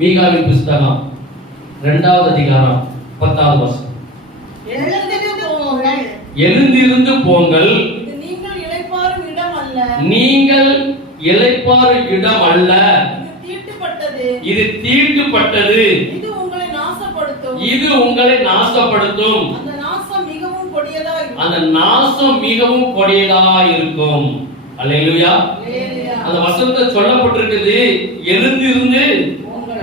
மீகாவின் புஸ்தகம் 2வது அதிகாரம் 10வது வசனம். எழுந்திருந்து போங்கள், நீங்கள் இளைப்பாறும் இடம் அல்ல, நீங்கள் இளைப்பாறும் இடம் அல்ல, இது தீட்டுப்பட்டது, இது உங்களை நாசப்படுத்தும், இது உங்களை நாசப்படுத்தும், அந்த நாசம் மிகவும் கொடியதா இருக்கும், அந்த நாசம் மிகவும் கொடியதா இருக்கும். அல்லேலூயா. அந்த வசனத்துல சொல்லப்பட்டிருக்குது, எழுந்திருந்து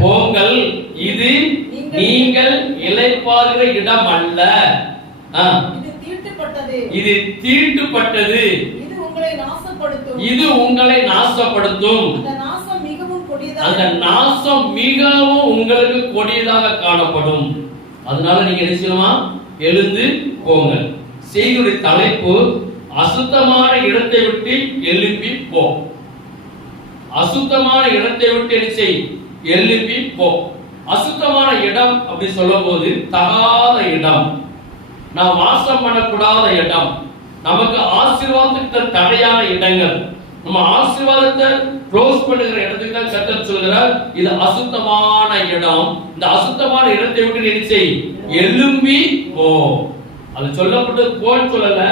போங்கள், இது நீங்கள் இளைப்பாறுகிற இடம் அல்ல, இது தீட்டுப்பட்டது, இது தீட்டுப்பட்டது, இது உங்களை நாசப்படுத்தும், இது உங்களை நாசப்படுத்தும், அந்த நாசம் மிகவும் கொடியதா, அந்த நாசம் மிகவும் உங்களுக்கு கொடியதாக காணப்படும். அதனால நீங்க என்ன செய்யணுமா? எழுந்து போங்கள். செய்தியுடைய தலைப்பு அசுத்தமான இடத்தை விட்டு எழுப்பி போ. அசுத்தமான இடத்தை விட்டு என்ன செய்? எழுப்பி போ. அசுத்தமான இடம் அப்படி சொல்லும் போது தகாத இடம், நாம் வாசம் பண்ணக்கூடாத இடம், நமக்கு ஆசீர்வாதத்துக்கு தடையான இடங்கள், நம்ம ஆசீர்வாதத்தை க்ளோஸ் பண்ணுகிற இடத்துக்கு தான் கர்த்தர் சொல்கிறார், இது அசுத்தமான இடம். இந்த அசுத்தமான இடத்தை விட்டு என்ன செய்? எழும்பி போ. அது சொல்லப்பட்டது போல் சொல்லல,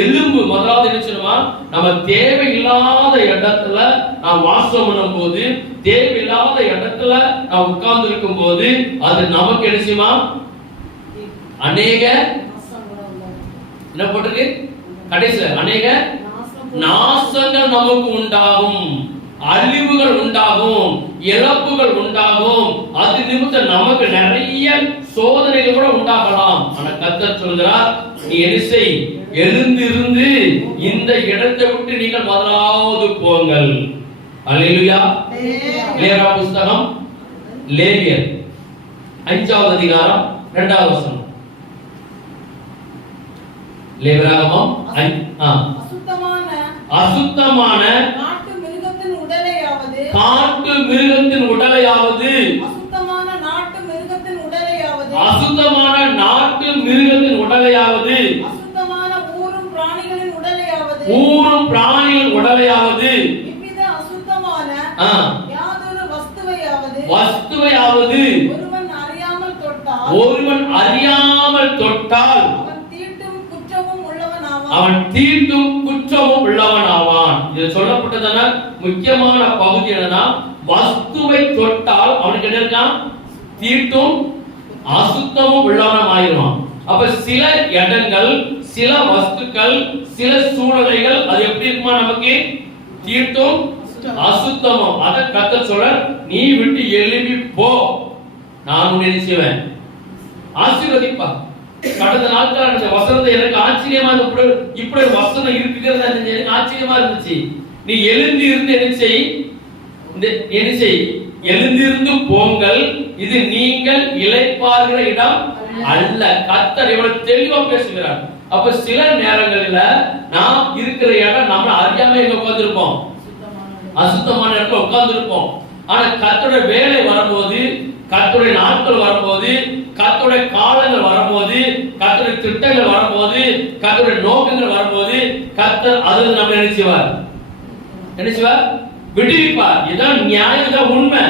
எலும்பு. முதலாவது என்ன செய்யணுமா? நம்ம தேவையில்லாத இடத்துல நாம் வாசம் பண்ணும் போது, தேவையில்லாத இடத்துல நாம் உட்கார்ந்து இருக்கும் போது, அது நமக்கு என்ன செய்யுமா? அநேக என்ன போட்டிருக்கு கடைசியில? அநேக நாசங்கள் நமக்கு உண்டாகும், அழிவுகள் உண்டாகும், இழப்புகள் உண்டாகும். அது நிமித்தம் நமக்கு நிறைய சோதனைகள் கூட உண்டாகலாம். ஆனா கர்த்தர் சொல்கிறார், நீ என்ன செய்? எழுந்திருந்து இந்த இடத்தை விட்டு நீங்கள் முதலாவது போங்கள். அல்லேலூயா. லேவியா புஸ்தகம், லேவியர் 5வது அதிகாரம் 2வது வசனம். லேவியராகமம் அசுத்தமான காட்டு மிருகத்தின் உடலையாவது, காட்டு மிருகத்தின் உடலையாவது, அசுத்தமான நாட்டு மிருகத்தின் உடலையாவது, அசுத்தமான நாட்டு மிருகத்தின் உடலையாவது, அசுத்தமான ஊரும் பிராணிகளின் உடலையாவது, ஊரும் பிராணிகளின் உடலையாவது, இவ்வித அசுத்தமான யாதொரு வஸ்துவையாவது ஒருவன் அறியாமல் தொட்டால், ஒருவன் அறியாமல் தொட்டால் அவன் தீட்டும் குற்றமும் உள்ளவனாவான், அவன் தீட்டும் குற்றமும் உள்ளவனாவான். இது சொல்லப்பட்டதான முக்கியமான பகுதி என்னன்னா, வஸ்துவை தொட்டால் அவனுக்கு என்ன இருக்கான்? தீட்டும் அசுத்தமும் உள்ளவனும் ஆயிடுவான். அப்ப சில இடங்கள், சில வஸ்துக்கள், சில சூழ்நிலைகள் அது எப்படி இருக்குமா? நமக்கு தீட்டும் அசுத்தமும். அத கர்த்தர் சொல்ற, நீ விட்டு எழுப்பி போ, நான் உன்னை செய்வேன், ஆசீர்வதிப்பா. கடந்த நாட்கள் அந்த வசனத்தை எனக்கு ஆச்சரியமா இருந்தது. இப்படி ஒரு வசனம் இருக்குங்கிறது எனக்கு ஆச்சரியமா இருந்துச்சு. நீ எழுந்து இருந்து என்ன செய்? என்ன செய்? எழுந்திருந்து போங்கள், இது நீங்கள் இளைப்பாறுகிற இடம் அல்ல. கர்த்தர் இவ்வளவு தெளிவா பேசுகிறார். அப்ப சில நேரங்களில நாம் இருக்கிற இடம் நம்ம அறியாம எங்க உட்கார்ந்திருப்போம்? அசுத்தமான இடத்துல உட்கார்ந்திருப்போம். ஆனா கர்த்தருடைய வேலை வரும்போது, கர்த்தருடைய நாட்கள் வரும்போது, கர்த்தருடைய காலங்கள் வரும்போது, கர்த்தருடைய திட்டங்கள் வரும்போது, கர்த்தருடைய நோக்கங்கள் வரும்போது, கர்த்தர் அதில் நம்ம என்ன செய்வார்? என்ன செய்வார்? விடுவிப்பார். இதுதான் நியாயம், இதுதான் உண்மை.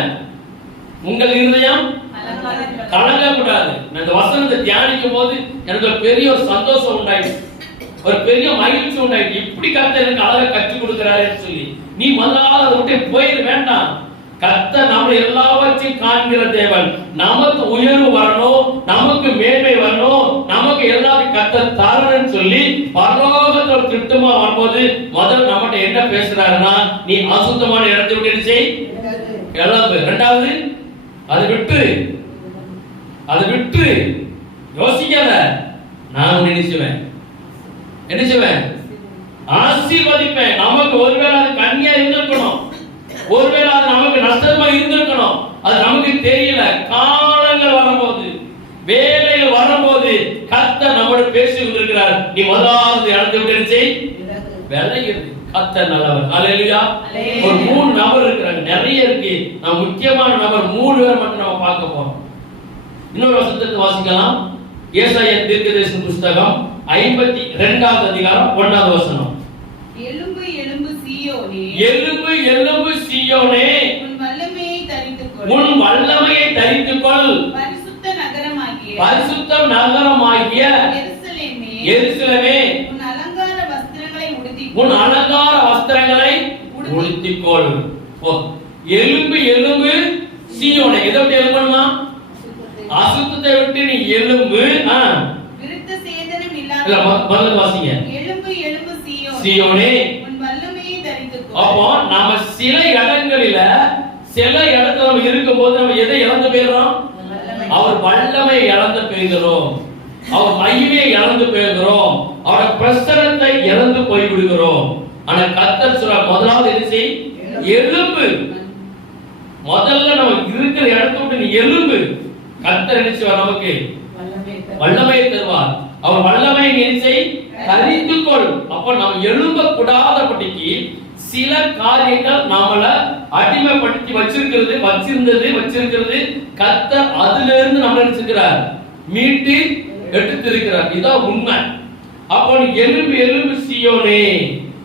உங்கள் இருதயம் கலங்கக்கூடாது. இந்த வசனத்தை தியானிக்கும் போது எனக்கு ஒரு பெரிய ஒரு சந்தோஷம் உண்டாயிடுச்சு, ஒரு பெரிய மகிழ்ச்சி உண்டாயிடுச்சு. இப்படி கர்த்தர் எனக்கு அழகா கற்றுக் கொடுக்கிறாருன்னு சொல்லி நீ முதலாவது அதை விட்டு போயிட வேண்டாம். கர்த்தர் நம்ம எல்லாவற்றையும் காண்கிற தேவன். நமக்கு உயர்வு வரணும், நமக்கு மேன்மை வரணும், நமக்கு எல்லாத்தையும் கர்த்தர் தரணும்னு சொல்லி பரலோகத்துல ஒரு திட்டமா வரும்போது முதல்ல நம்மகிட்ட என்ன பேசுறாருன்னா, நீ அசுத்தமான இடத்தை விட்டு என்ன செய்? கிளம்பு. இரண்டாவது, அதை விட்டு யோசிக்காத, நான் நினைச்சுவேன், என்ன செய்வேன்? ஆசீர்வதிப்பேன். நமக்கு ஒருவேளை அது கண்ணியா இருந்திருக்கணும், ஒருவேளை அது நமக்கு நஷ்டமா இருந்திருக்கணும், அது நமக்கு தெரியல. காலங்கள் வரும்போது, வேலைகள் வரும்போது கர்த்தர் நம்மோடு பேசி கொண்டிருக்கிறார். நீ முதலாவது இடத்தை விட்டு செய், விலகிறது. கர்த்தர் நல்லவர். ஹல்லேலூயா. ஒரு 3 நபர் இருக்கிறாங்க, நிறைய இருக்கு. நான் முக்கியமான நபர் 3 பேர் மட்டும் நம்ம பார்க்க போறோம். இன்னொரு வசனத்தை வாசிக்கலாம். ஏசாயா தீர்க்கதரிசன புஸ்தகம் 52வது அதிகாரம் 1வது வசனம். எழும்பு எழும்பு சீயோனே, எழும்பு எழும்பு சீயோனே, உன் வல்லமையை தரித்துக்கொள், உன் வல்லமையை தரித்துக்கொள். பரிசுத்த நகரமாகிய பரிசுத்த நகரமாகிய எருசலேமே உன் அலங்கார வஸ்திரங்களை உடுத்திக்கொள். உன் அலங்கார வஸ்திரங்களை உடுத்திக்கொள். எலும்பு எலும்பு சீயோனே, எதை விட்டு எழும்பணுமா? அசுத்தத்தை விட்டு நீ எலும்பு. விருத்த சேதனம் இல்லாத இல்ல, முதல்ல வாசிங்க. எலும்பு எலும்பு சீயோனே உன் வல்லமையை தரித்துக்கொள். அப்போ நாம சில இடத்துல நம்ம இருக்கும்போது நம்ம எதை இழந்து போயிடுறோம்? அவர் வல்லமையை இழந்து போகிறோம், அவர் மகிமையை இழந்து போகிறோம், அவருடைய பிரசன்னத்தை இழந்து போய் விடுகிறோம். ஆனா கர்த்தர் சொல்றார், முதலாவது என்ன செய்? எலும்பு. முதல்ல நம்ம இருக்கிற இடத்தை விட்டு நீ எலும்பு. கர்த்தர் என்ன செய்வார்? நமக்கு வல்லமையை தருவார். அவர் வல்லமையை என்ன செய்? தரித்துக்கொள். அப்ப நம்ம எழும்ப கூடாதபடிக்கு சில காரியங்கள் நம்மள அடிமைப்படுத்தி வச்சிருக்கிறது கர்த்தர் அதுல இருந்து நம்ம நினைச்சிருக்கிறார், மீட்டு எடுத்திருக்கிறார். இதான் உண்மை. அப்போ எலும்பு எலும்பு சீயோனே.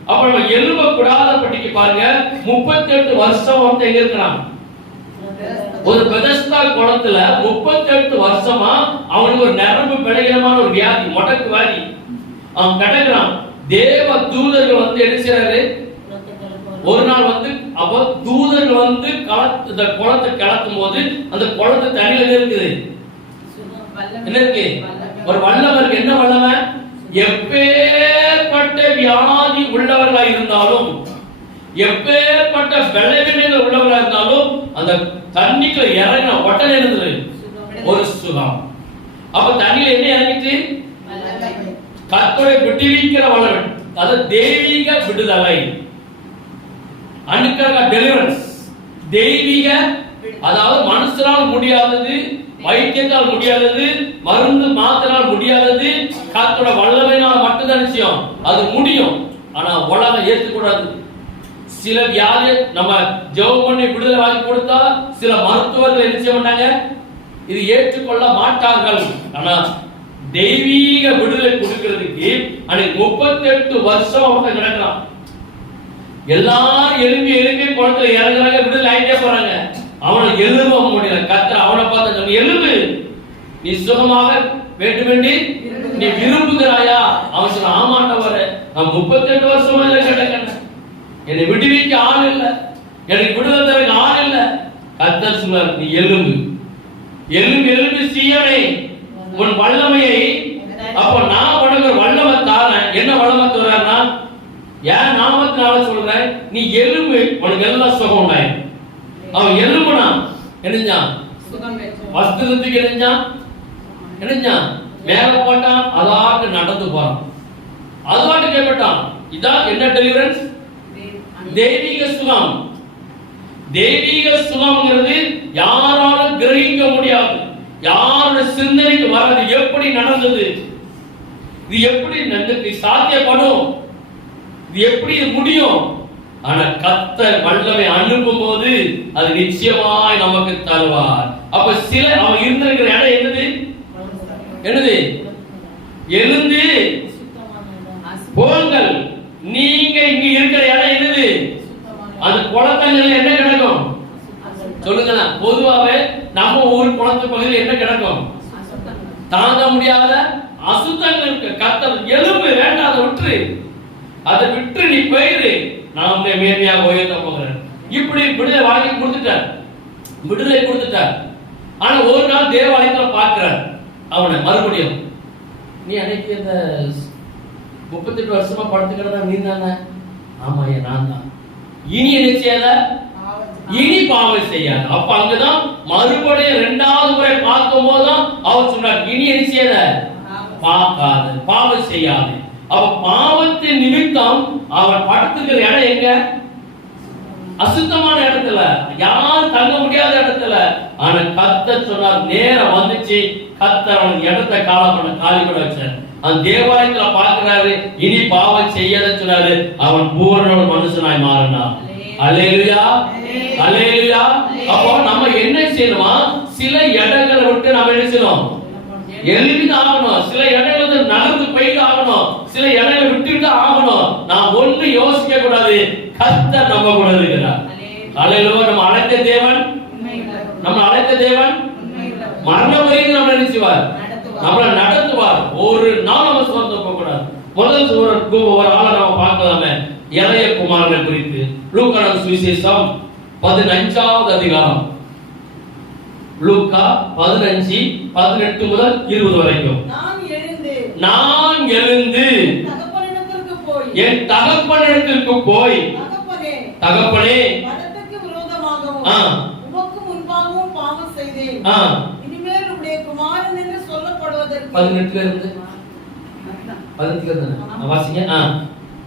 அப்ப நம்ம எழும்ப கூடாதபடிக்கு பாருங்க, 38 வருஷம் வந்து எங்க இருக்கலாம்? ஒரு பெதஸ்தா குளத்துல 38 வருஷமா அவனுக்கு ஒரு நரம்பு பிழைகரமான ஒரு வியாதி, முடக்கு வியாதி. அவன் கிடக்குறான். தேவ தூதர்கள் வந்து என்ன செய்யறாரு? ஒரு நாள் வந்து அப்ப தூதர்கள் வந்து இந்த குளத்தை கலக்கும் போது அந்த குளத்து தண்ணியில இருக்குது, என்ன இருக்கு? ஒரு வல்லமை இருக்கு. என்ன வல்லமை? எப்பேற்பட்ட வியாதி உள்ளவர்களாக இருந்தாலும், எப்பேற்பட்ட பலவீனங்கள் உள்ளவர்களாக இருந்தாலும் அந்த தண்ணிக்குள்ள இறங்கின உடனே இருந்தது ஒரு சுகம். அப்ப தண்ணியில என்ன இறங்கிட்டு? கர்த்தரை விடுவிக்கிற வல்லமை, அது தெய்வீக விடுதலை. அன்னைக்காக டெலிவரன்ஸ், தெய்வீக, அதாவது மனுஷனால் முடியாதது, வைத்தியத்தால் முடியாதது, மருந்து மாத்திரால் முடியாதது, கர்த்தரோட வல்லமையினால் மட்டும்தான் நிச்சயம் அது முடியும். ஆனா உலகம் ஏற்றுக்கூடாது. சில வியாதி நம்ம ஜெபம் பண்ணி விடுதலை வாங்கி கொடுத்தா சில மருத்துவர்கள் என்ன செய்ய மாட்டாங்க, இது ஏற்றுக்கொள்ள மாட்டார்கள். ஆனா தெய்வீக விடுதலை கொடுக்கிறதுக்கு அன்னைக்கு 38 வருஷம் அவங்க நடக்கலாம். எல்லாரும் எழுப்பி குளத்துல இறங்குறாங்க, விடுதலை ஆயிட்டே போறாங்க. அவனை எழும்ப முடியல. கர்த்தர் அவனை பார்த்து சொன்ன, எழும்பு, நீ சுகமாக வேண்டுமென்று நீ விரும்புகிறாயா? அவன் சொன்ன, ஆமாண்டவரே, நான் 38 வருஷமா கிடக்கிறேன், என்னை விடுவிக்க ஆள் இல்ல, எனக்கு விடுதலை தர ஆள் இல்ல. கர்த்தர் சொன்னார், நீ எழும்பு எலும்பு எலும்பு சீயோனே உன் வல்லமையை. அப்ப நான் உனக்கு வல்லமை தாரேன். என்ன வல்லமை தர்றாருன்னா, ஏன் நாமத்தினால சொல்றேன், நீ எலும்பு, உனக்கு எல்லாம் சுகம் உண்டாய். அவன் எலும்புனா என்னஞ்சான்? வஸ்திரத்துக்கு என்னஞ்சான்? மேல போட்டான், அதாட்டு நடந்து போறான், அதுவாட்டு கேட்பட்டான். இதான் என்ன டெலிவரன்ஸ்? தெய்வீக சுகம். தெய்வீக சுகம்ங்கிறது யாராலும் கிரகிக்க முடியாது, யாரோட சிந்தனைக்கு வராது. எப்படி நடந்தது, இது எப்படி நடந்து சாத்தியப்படும், இது எப்படி முடியும்? ஆனா கர்த்தர் வல்லமை அனுப்பும் போது அது நிச்சயமாய் நமக்கு தருவார். அப்ப சில அவன் இருந்திருக்கிற இடம் என்னது? எழுந்து போங்கள், நீங்க இங்க இருக்கிற இடம் என்னது? அது குளத்தங்கள்ல என்ன கிடக்கும் சொல்லுங்க. பொதுவாவே நம்ம ஊர் குளத்து பகுதியில் என்ன கிடக்கும்? தாங்க முடியாத அசுத்தங்கள் இருக்கு. கர்த்தர் எழும்பு, வேண்டாம், அதை விட்டு, அதை விட்டு நீ போயிரு, நான் மேன்மையாக உயர்த்த போகிறேன். இப்படி விடுதலை வாங்கி கொடுத்துட்டார். ஆனா ஒரு நாள் தேவாலயத்துல பார்க்கிறார் அவனை மறுபடியும். நீ அன்னைக்கு இந்த 38 வருஷமா படுத்துக்கிறதா நீ தானே? ஆமா, நான் தான். இனி என்ன செய்யாத? இனி பாவம் செய்யாத. அப்ப அங்கதான் மறுபடியும் 2வது முறை பார்க்கும் போதுதான் அவர் சொன்னார், இனி என்ன செய்யாத? பார்க்காத, பாவம் செய்யாது. அப்ப பாவத்தின் நிமித்தம் அவன் படுத்துக்கிற இடம் எங்க? அசுத்தமான இடத்துல, யாரும் தங்க முடியாத இடத்துல. ஆனா கர்த்தர் சொன்னார், நேரம் வந்துச்சு, கர்த்தர் அவன் இடத்தை காலி பண்ண வச்சார். அந்த தேவாலயத்துல பார்க்கிறாரு, இனி பாவம் செய்யாத சொன்னாரு. அவன் பூரண மனுஷனாய் மாறினான். அல்லேலூயா, அல்லேலூயா. அப்போ நம்ம என்ன செய்யணுமா? சில இடங்களை விட்டு நம்ம என்ன செய்யணும்? எழுதி ஆகணும். சில இடங்களை நகர்ந்து போயிட்டு ஆகணும். சில இடங்களை விட்டுட்டு ஆகணும். நான் ஒண்ணு யோசிக்க கூடாது, கர்த்தர் நம்ம கூட இருக்கிறார். அல்லேலூயா. நம்ம அழைத்த தேவன் நம்ம அழைத்த தேவன் மரண வரைக்கும் நம்ம நினைச்சுவார், நம்மளை நடத்துவார். ஒரு நாள் நம்ம சோர்ந்து போக கூடாது. முதல் ஒரு ஆளை நம்ம பார்க்கலாமே, இளைய குமாரனை குறித்து. லூக்கா சுவிசேஷம் 15வது அதிகாரம், லூக்கா 15:18 முதல் 20 வரைக்கும். நான் எழுந்து என் தகப்பனிடத்திற்கு போய், தகப்பனே மரணத்துக்கு விரோதமாகவும் உமக்கு முன்பாகவும் பாவம் செய்தேன். இனிமேல் உம்முடைய குமாரன் என்று சொல்லப்படுவதற்கு 18ல இருந்து 18ல இருந்து வாசிங்க.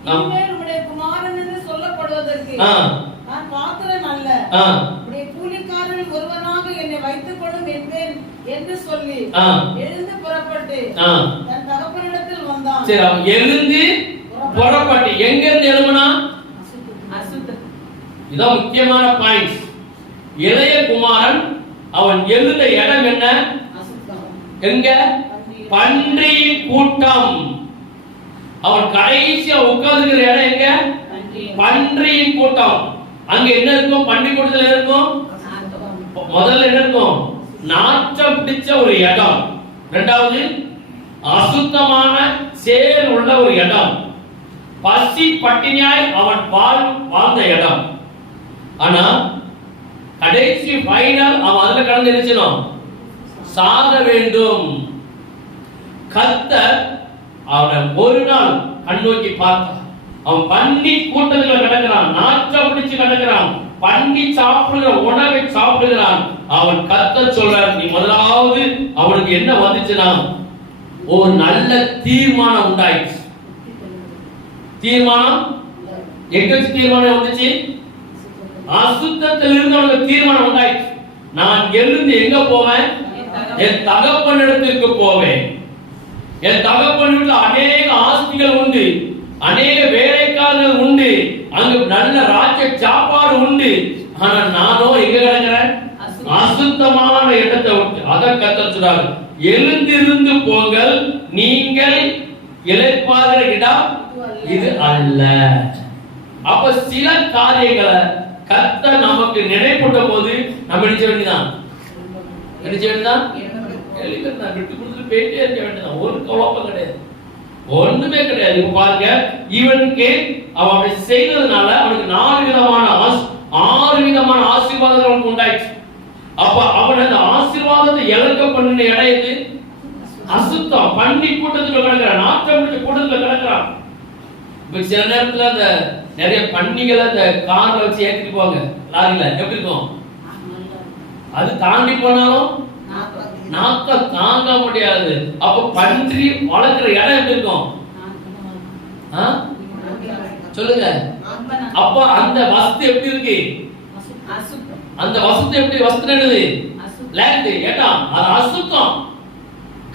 இனிமேல் உம்முடைய குமாரன் என்று சொல்லப்படுவதற்கு நான் பாத்திரன் அல்ல, உம்முடைய கூலிக்காரரில் ஒருவனாக என்னை வைத்துக் கொள்ளும் என்பேன் என்று சொல்லி எழுந்து புறப்பட்டு தன் தகப்பனிடத்தில் வந்தான். சரி, அவன் எழுந்து புறப்பட்டு எங்க இருந்து எழும்புனா? இதான் முக்கியமான பாயிண்ட். இளைய குமாரன் அவன் எழுந்த இடம் என்ன? எங்க? பன்றியின் கூட்டம். அவன் கடைசியா உட்கார்ந்துக்கிற இடம் எங்க? பன்றியின் கூட்டம். அங்க என்ன இருக்கும்? பன்றி கூட்டத்துல இருக்கும். முதல்ல என்ன இருக்கும்? நாற்றம் பிடிச்ச ஒரு இடம். இரண்டாவது அசுத்தமான சேர் உள்ள ஒரு இடம். பசி பட்டினியாய் அவன் வாழ்ந்த இடம். ஆனா கடைசி ஃபைனல் அவன் அதுல கடந்து நினைச்சனும் சாக வேண்டும். கர்த்தர் அவனை ஒரு நாள் கண்ணோக்கி பார்த்தான். அவன் பன்றி கூட்டத்துல கிடக்கிறான், நாற்றம் பிடிச்சு கிடக்கிறான், பன்றி சாப்பிடுகிற உணவை சாப்பிடுகிறான். அவன் கர்த்தர் சொல்றார், நீ முதலாவது அவனுக்கு என்ன வந்துச்சுன்னா ஒரு நல்ல தீர்மானம் உண்டாயிடுச்சு. தீர்மானம் எங்க தீர்மானம் வந்துச்சு? அசுத்தத்தில் இருந்து அவனுக்கு தீர்மானம் உண்டாயிடுச்சு. நான் எழுந்து எங்க போவேன்? என் தகப்பனிடத்திற்கு போவேன். என் தகப்பன் வீட்டுல அநேக ஆஸ்திகள் உண்டு, அநேக வேலைக்காரர்கள் உண்டு, அங்கு நல்ல ராஜ்ய சாப்பாடு உண்டு. ஆனா நானோ எங்க கிடக்கிறேன்? அசுத்தமான இடத்தை விட்டு. அதை கர்த்தர் சொல்றாரு, எழுந்திருந்து போங்கள், நீங்கள் இளைப்பாறுகிற இடம் இது அல்ல. அப்ப சில காரியங்களை கர்த்தர் நமக்கு நினைப்பூட்ட போது நம்ம நினைச்ச வேண்டியதான், விட்டு கொடுத்து போயிட்டே இருக்க வேண்டியதான். ஒரு குழப்பம் கிடையாது, ஒண்ணுமே கிடையாது. இப்ப பாருங்க, இவனுக்கு அவன் அப்படி செய்ததுனால அவனுக்கு 6 விதமான ஆசீர்வாதங்கள் உண்டாயிடுச்சு. அப்ப அவன் அந்த ஆசீர்வாதத்தை இழக்க பண்ணின இடம் எது? அசுத்தம். பன்றி கூட்டத்துல கிடக்கிறான், நாற்றம் பிடிச்ச கூட்டத்துல கிடக்கிறான். இப்ப சில நேரத்துல அந்த நிறைய பன்னிகளை அந்த கார்ல வச்சு ஏற்றிட்டு போவாங்க, லாரில. எப்படி இருக்கும்? அது தாண்டி போனாலும் நாக்கம் தாங்க முடியாது. அப்ப பன்றி வளர்க்கிற இடம் எப்படி இருக்கும்? சொல்லுங்க. அப்ப அந்த வஸ்து எப்படி இருக்கு? அந்த வஸ்து எப்படி? வஸ்து என்னது? லேண்ட், இடம். அது அசுத்தம்.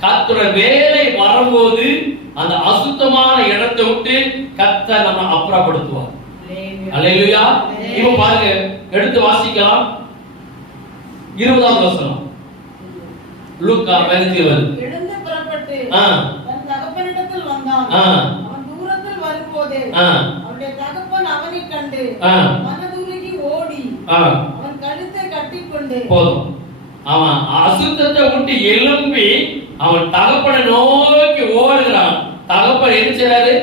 கர்த்தருடைய வேலை வரும்போது அந்த அசுத்தமான இடத்தை விட்டு கர்த்தர் நம்ம அப்புறப்படுத்துவார். அல்லேலூயா. இப்போ பாருங்க, எடுத்து வாசிக்கலாம். 20வது வசனம், லூக்கா 15:20. எழுந்து புறப்பட்டு தன் தகப்பனிடத்தில் வந்தான். அவன் தூரத்தில் வரும்போதே அவனுடைய தகப்பன் அவனை கண்டு மனதுருகி ஓடி அவன் கழுத்தை கட்டிக்கொண்டு, போதும், அவன் அசுத்தத்தை விட்டு எழும்பி அவன் தகப்பனை நோக்கி ஓடுகிறான். தகப்பன் என்ன செய்றாரு?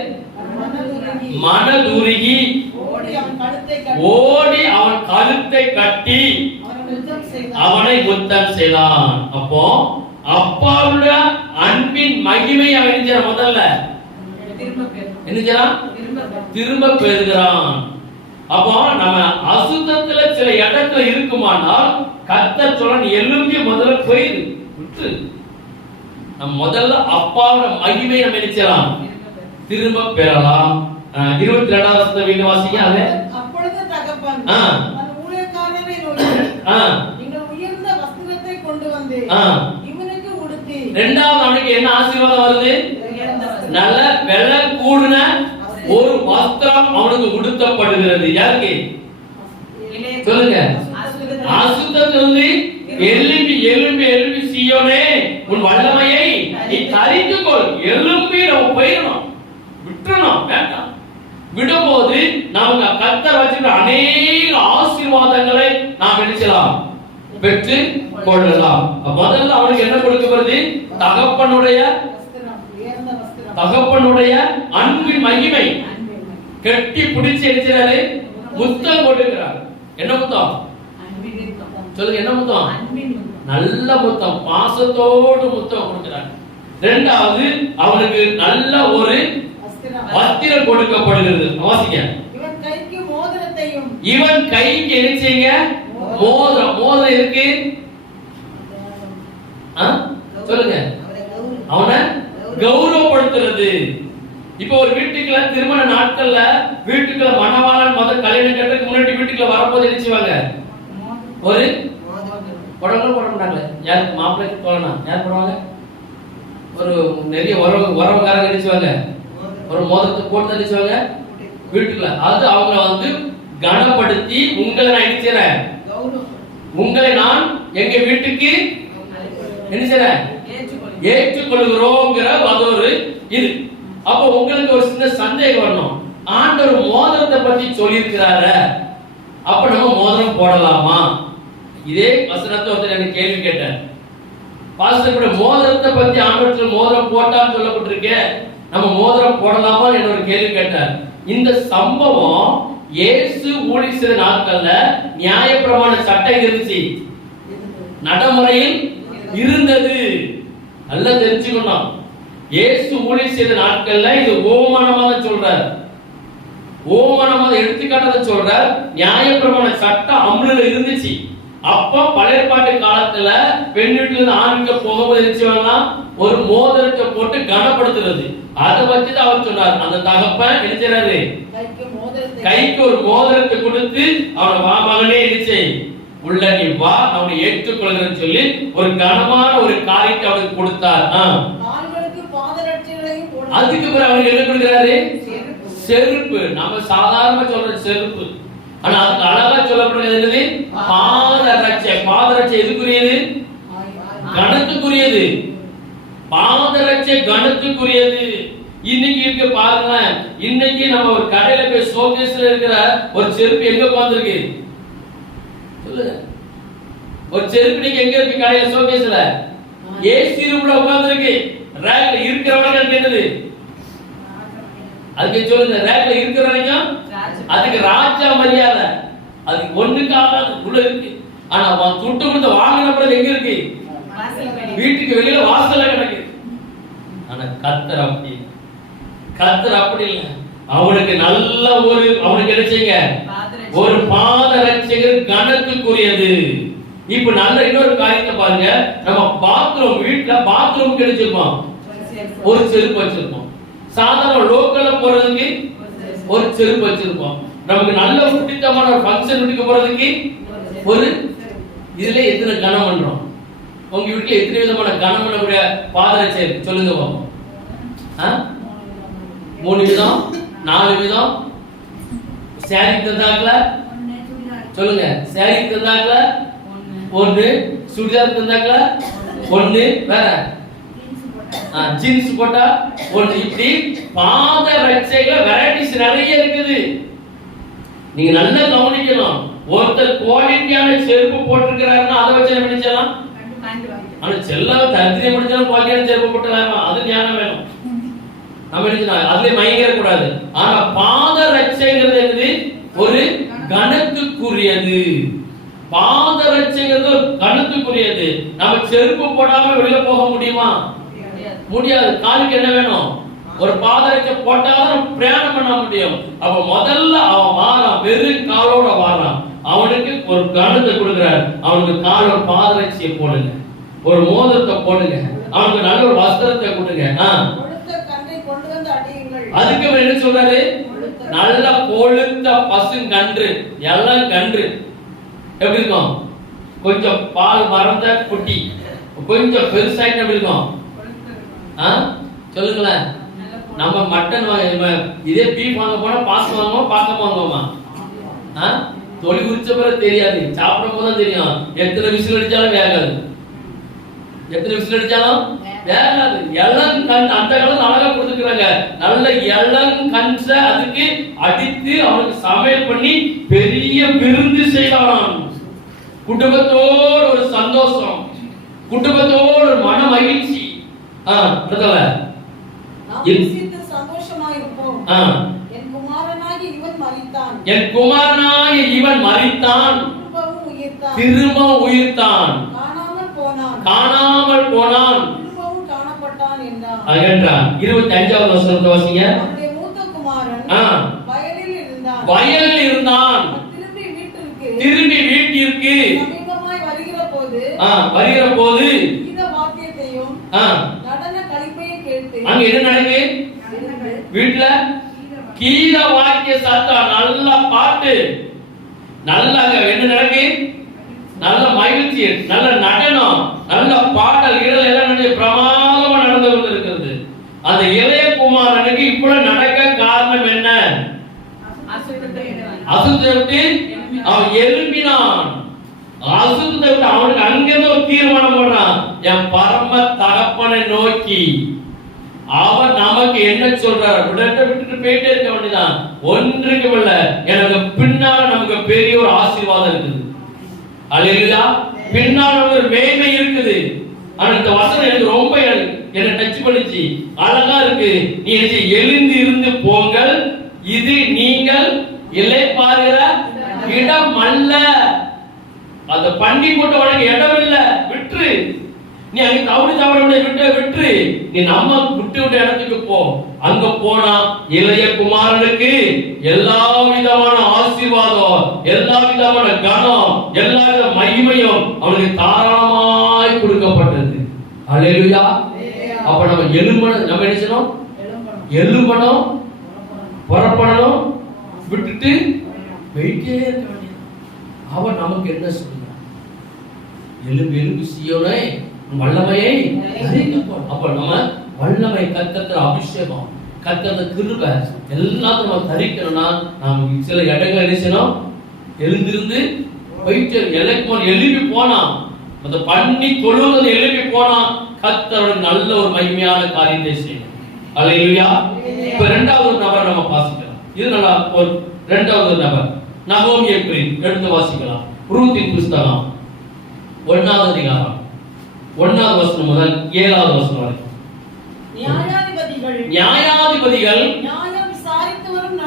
மனதுருகி ஓடி அவன் கழுத்தை கட்டி அவனை முத்தம் செய்தான். அப்போ அப்பாவுடைய அன்பின் மகிமை அவன் முதல்ல திரும்ப பெறுகிறான். அப்போ நம்ம அசுத்தத்துல சில இடத்துல இருக்குமானால் கர்த்தர் சொல்ல, எழும்பி முதல்ல போயிரு, விட்டு நம்ம முதல்ல அப்பாவோட மகிமை நம்ம நினைச்சலாம் திரும்ப பெறலாம். 22வது வசனத்தை வீட்டு வாசிங்க. அப்பொழுது தகப்பன் தன் ஊழியக்காரரை நோக்கி, நீங்கள் உயர்ந்த வஸ்திரத்தை கொண்டு வந்து இவனுக்கு உடுத்தி. இரண்டாவது அவனுக்கு என்ன ஆசீர்வாதம் வருது? நல்ல வெள்ளை கூடுன ஒரு வஸ்திரம் அவனுக்கு உடுத்தப்படுகிறது. யாருக்கு? சொல்லுங்க. அசுத்தத்திலிருந்து எழும்பி எழும்பி எழும்பி சீயோனே உன் வல்லமையை நீ தரித்துக்கொள். எழும்பி நம்ம போயிடணும், விட்டுறணும், வேண்டாம். விடும்போது நமக்கு கர்த்தர் வச்சிருக்கிற அநேக ஆசீர்வாதங்களை நாம் நினைச்சலாம் பெற்று கொள்ளலாம். முதல்ல அவனுக்கு என்ன கொடுக்கப்படுது? தகப்பனுடைய தகப்பனுடைய அன்பின் மகிமை. கட்டி பிடிச்சு எடுக்கிறாரு, முத்தம் கொடுக்கிறார். என்ன முத்தம் சொல்லுங்க? என்ன முத்தம்? நல்ல முத்தம், பாசத்தோடு முத்தம் கொடுக்கிறார். இரண்டாவது, அவனுக்கு நல்ல ஒரு வஸ்திரம் கொடுக்கப்படுகிறது. வாசிங்க. இவன் கைக்கு என்ன செய்யுங்க? மோதிரம். மோதிரம் இருக்கு சொல்லுங்க. அவனை கௌரவப்படுத்துறது. இப்ப ஒரு வீட்டுக்குள்ள திருமண நாட்கள்ல வீட்டுக்குள்ள மணவாளன் முதல் கல்யாணம் கட்டுறதுக்கு முன்னாடி வீட்டுக்குள்ள வரும்போது என்ன செய்வாங்க? ஒரு புடவை போட மாட்டாங்க. யாருக்கு? மாப்பிள்ளைக்கு போடலாம். யார் போடுவாங்க? ஒரு நிறைய உறவுக்காரங்க நினைச்சுவாங்க, ஒரு மோதிரத்தை போட்டு நினைச்சுவாங்க வீட்டுக்குள்ள. அது அவங்கள வந்து கனப்படுத்தி, உங்களை நான் நினைச்சேன், உங்களை நான் எங்க வீட்டுக்கு நினைச்சேன் ஏற்றுக்கொள்கிறோங்கிற அது ஒரு இது. அப்ப உங்களுக்கு ஒரு சின்ன சந்தேகம் வரணும், ஆண்டவர் மோதிரத்தை பத்தி சொல்லி இருக்கிறாரு, அப்ப நம்ம மோதிரம் போடலாமா? இதே வசனத்தை ஒருத்தர் எனக்கு கேள்வி கேட்டார், பாஸ்டர் கூட மோதிரத்தை பத்தி ஆண்டவர்கள் மோதிரம் போட்டான்னு சொல்லப்பட்டிருக்கே, நம்ம மோதிரம் போடலாமா என்ற ஒரு கேள்வி கேட்டார். இந்த சம்பவம் இயேசு ஊழிய செய்த நாட்கள்ல நியாயப்பிரமாண சட்டம் இருந்துச்சு, நடைமுறையில் இருந்தது. நல்லா தெரிஞ்சுக்கணும். இயேசு ஊழிய செய்த நாட்கள்ல இது ஓமானமா சொல்றார், ஓமானமா எடுத்துக்காட்டத சொல்றார். நியாயப்பிரமாண சட்டம் அமலுல இருந்துச்சு. அப்ப பழைய பாட்டு காலத்துல பெண் வீட்டுல இருந்து ஆண் வீட்டுக்கு போகும்போது இருந்துச்சுன்னா ஒரு மோதிரத்தை போட்டு கனப்படுத்துறது. அதை வச்சுதான் அவர் சொன்னார், அந்த தகப்பன் நினைச்சாரு கைக்கு ஒரு மோதிரத்தை கொடுத்து அவனை வா மகனே நினைச்சே உள்ள நீ வா, அவனை ஏற்றுக்கொள்கிறேன்னு சொல்லி ஒரு கனமான ஒரு காரியத்தை அவனுக்கு கொடுத்தார். அதுக்கு பிறகு அவனுக்கு என்ன கொடுக்கிறாரு? செருப்பு. நம்ம சாதாரணமா சொல்ற செருப்பு, ஆனா அதுக்கு அழகா சொல்லப்படுறது என்னது? பாதரட்சை. பாதரட்சை எதுக்குரியது? கணக்குக்குரியது. பாதரட்சை கணக்குக்குரியது. இன்னைக்கு இருக்க பாருங்க, இன்னைக்கு நம்ம ஒரு கடையில போய் ஷோகேஸ்ல இருக்கிற ஒரு செருப்பு எங்க உட்கார்ந்திருக்கு சொல்லுங்க? ஒரு செருப்பு நீங்க எங்க இருக்கு? கடையில ஷோகேஸ்ல ஏசி ரூம்ல உட்கார்ந்திருக்கு. ரேக்ல இருக்கிறவங்க என்னது? அதுக்கு சொல்லுங்க, ரேக்ல இருக்கிறவங்க அதுக்கு ராஜா மரியாதை. அதுக்கு ஒண்ணுக்காக உள்ள இருக்கு. ஆனா துட்டு கொடுத்து வாங்கின பிறகு எங்க இருக்கு? வீட்டுக்கு வெளியில வாசல்ல கிடக்கு. ஆனா கர்த்தர் அப்படி, கர்த்தர் அப்படி இல்லை. அவனுக்கு நல்ல ஒரு, அவனுக்கு என்ன செய்யுங்க? ஒரு பாதரட்சைகள் கணக்குக்குரியது. இப்ப நல்ல இன்னொரு காரியத்தை பாருங்க, நம்ம பாத்ரூம், வீட்டுல பாத்ரூம் கிடைச்சிருப்போம், ஒரு செருப்பு வச்சிருப்போம். சாதாரண லோக்கல்ல போறதுக்கு ஒரு செருப்பு வச்சிருப்போம். நமக்கு நல்ல பிடித்தமான ஒரு ஃபங்க்ஷன் வீட்டுக்கு போறதுக்கு ஒரு, இதுல எத்தனை கனம் பண்றோம்? உங்க வீட்டுல எத்தனை விதமான கனம் பண்ணக்கூடிய பாதரட்சை சொல்லுங்க பாப்போம். 3 விதம், 4 விதம். சாரி தந்தாக்கல சொல்லுங்க, சாரி தந்தாக்கல 1, சுடிதார் தந்தாக்கல 1, வேற ஜீன்ஸ் போட்டா 1. இப்படி பாதரட்சைகள வெரைட்டிஸ் நிறைய இருக்குது. நீங்க நல்லா கவனிக்கணும். ஒருத்தர் குவாலிட்டியான செருப்பு போட்டிருக்கிறாருன்னா அதை வச்சு என்ன பண்ணிச்சலாம்? ஆனா செல்ல தரித்திரை முடிச்சாலும் குவாலிட்டியான செருப்பு போட்டலாமா? அது ஞானம் வேணும். நம்ம என்ன அதுல மயங்கிற கூடாது. ஆனா பாதரட்சைங்கிறது என்னது? ஒரு கணக்குக்குரியது. பாதரட்சைங்கிறது ஒரு கணக்குக்குரியது. நம்ம செருப்பு போடாம வெளியில போக முடியுமா? முடியாது. காலுக்கு என்ன வேணும்? ஒரு பாதரட்சை போட்டாதான் பிரயாணம் பண்ண முடியும். அப்ப முதல்ல அவன் வாரான், வெறும் காலோட வாரான். அவனுக்கு ஒரு கணத்தை கொடுக்கிறார். அவனுக்கு கால் ஒரு பாதரட்சியை போடுங்க, ஒரு மோதிரத்தை போடுங்க, அவனுக்கு நல்ல ஒரு வஸ்திரத்தை கொடுங்க. அதுக்கு என்ன சொல்றாரு? நல்ல கொழுத்த பசுங்கன்று, எல்லாம் கன்று எப்படி இருக்கும்? கொஞ்சம் பால் மறந்த குட்டி, கொஞ்சம் பெருசாயிட்டு எப்படி இருக்கும்? சொல்லுங்களேன். நம்ம மட்டன் இதே பீஃப் வாங்க போனா பாஸ் வாங்குவோம், பாக்க வாங்குவோமா? தொழில் குறிச்ச பிறகு தெரியாது, சாப்பிடும் போது தெரியும். எத்தனை விசில் அடிச்சாலும் வேகாது, எத்தனை விசில் அடிச்சாலும் வேகாது. எல்லாம் கண் அந்த காலத்துல அழகா கொடுத்துக்கிறாங்க. நல்ல எல்லாம் கஞ்ச அதுக்கு அடித்து அவனுக்கு சமையல் பண்ணி பெரிய விருந்து செய்யலாம். குடும்பத்தோடு ஒரு சந்தோஷம், குடும்பத்தோடு ஒரு மன மகிழ்ச்சி. பிரதல நாம் புசித்து சந்தோஷமாயிருப்போம். என் குமாரனாகிய இவன் மரித்தான், என் குமாரனாகிய இவன் மரித்தான், திரும்பவும் உயிர்த்தான், திரும்பவும் உயிர்த்தான், காணாமல் போனான், காணாமல் போனான், திரும்பவும் காணப்பட்டான் என்றான். 25வது வசனத்தை வாசிங்க. அவனுடைய மூத்த குமாரன் வயலில் இருந்தான், வயலில் இருந்தான், திரும்பி வீட்டிற்கு சமீபமாய் வருகிற போது கீத வாத்தியத்தையும் நடன களிப்பையும் கேட்டு, அங்க என்ன நடக்கு? வீட்டுல கீத வாக்கிய சத்தம், நல்ல பாட்டு, நல்ல என்ன நடக்கு? நல்ல மகிழ்ச்சி, நல்ல நடனம், நல்ல பாடல், இடல் எல்லாம் நடந்து பிரமாதமா நடந்து கொண்டிருக்கிறது. அந்த இளைய குமாரனுக்கு இப்படி நடக்க காரணம் என்ன? அசுத்தத்தை விட்டு அவன் எழும்பினான். அசுத்தத்தை விட்டு அவனுக்கு அங்கிருந்து ஒரு தீர்மானம் பண்றான், என் பரம தகப்பனை நோக்கி. அவர் நமக்கு என்ன சொல்றார்? விட்டுட்டு போயிட்டே இருக்க வேண்டியதான், ஒன்றுக்கும் இல்ல, எனக்கு பின்னால நமக்கு பெரிய ஒரு ஆசீர்வாதம் இருக்குது. அல்லேலூயா. பின்னால ஒரு மேன்மை இருக்குது. ஆனா இந்த வசனம் எனக்கு ரொம்ப என்ன டச் பண்ணிச்சு, அழகா இருக்கு. நீ எழுந்து இருந்து போங்கள், இது நீங்கள் இளைப்பாறுகிற இடம் அல்ல. அந்த பண்டி போட்டு உனக்கு இடம் இல்ல, விட்டுரு. நீ அங்க தவறு விட்டு நீ நம்ம விட்டு இடத்துக்கு போ. அங்க போனா இளைய குமாரனுக்கு எல்லா விதமான ஆசீர்வாதம், எல்லா விதமான கனம், எல்லா வித மகிமையும் அவனுக்கு தாராளமாய் கொடுக்கப்பட்டது. அல்லேலூயா. அப்ப நம்ம எழும்பணும், நம்ம என்ன செய்யணும்? எழும்பணும், புறப்படணும், விட்டுட்டு வெயிட்டே இருக்க வேண்டியது. அவன் நமக்கு என்ன சொல்றான்? எலும்பு சீயோனை வல்லமையை. அப்ப நம்ம வல்லமை, கர்த்தர் அபிஷேகம், கர்த்தர் கிருபை எல்லாத்தையும் நம்ம தரிக்கணும்னா நாம் சில இடங்கள் என்ன செய்யணும்? எழுந்திருந்து போயிட்டு எழுப்பி போனான். அந்த பண்ணி தொழுவது எழுப்பி போனான். கர்த்தர் நல்ல ஒரு மகிமையான காரியத்தை செய்யணும். அல்லேலூயா. இப்ப இரண்டாவது நபர் நம்ம வாசிக்கலாம். இது நல்லா ஒரு இரண்டாவது நபர் நகோமியை எடுத்து வாசிக்கலாம். ரூத்தின் புஸ்தகம் 1வது அதிகாரம் 1வது வசனம் முதல் 7வது வசனம் வரை. நியாயாதிபதிகள் நியாயம் விசாரித்து வரும்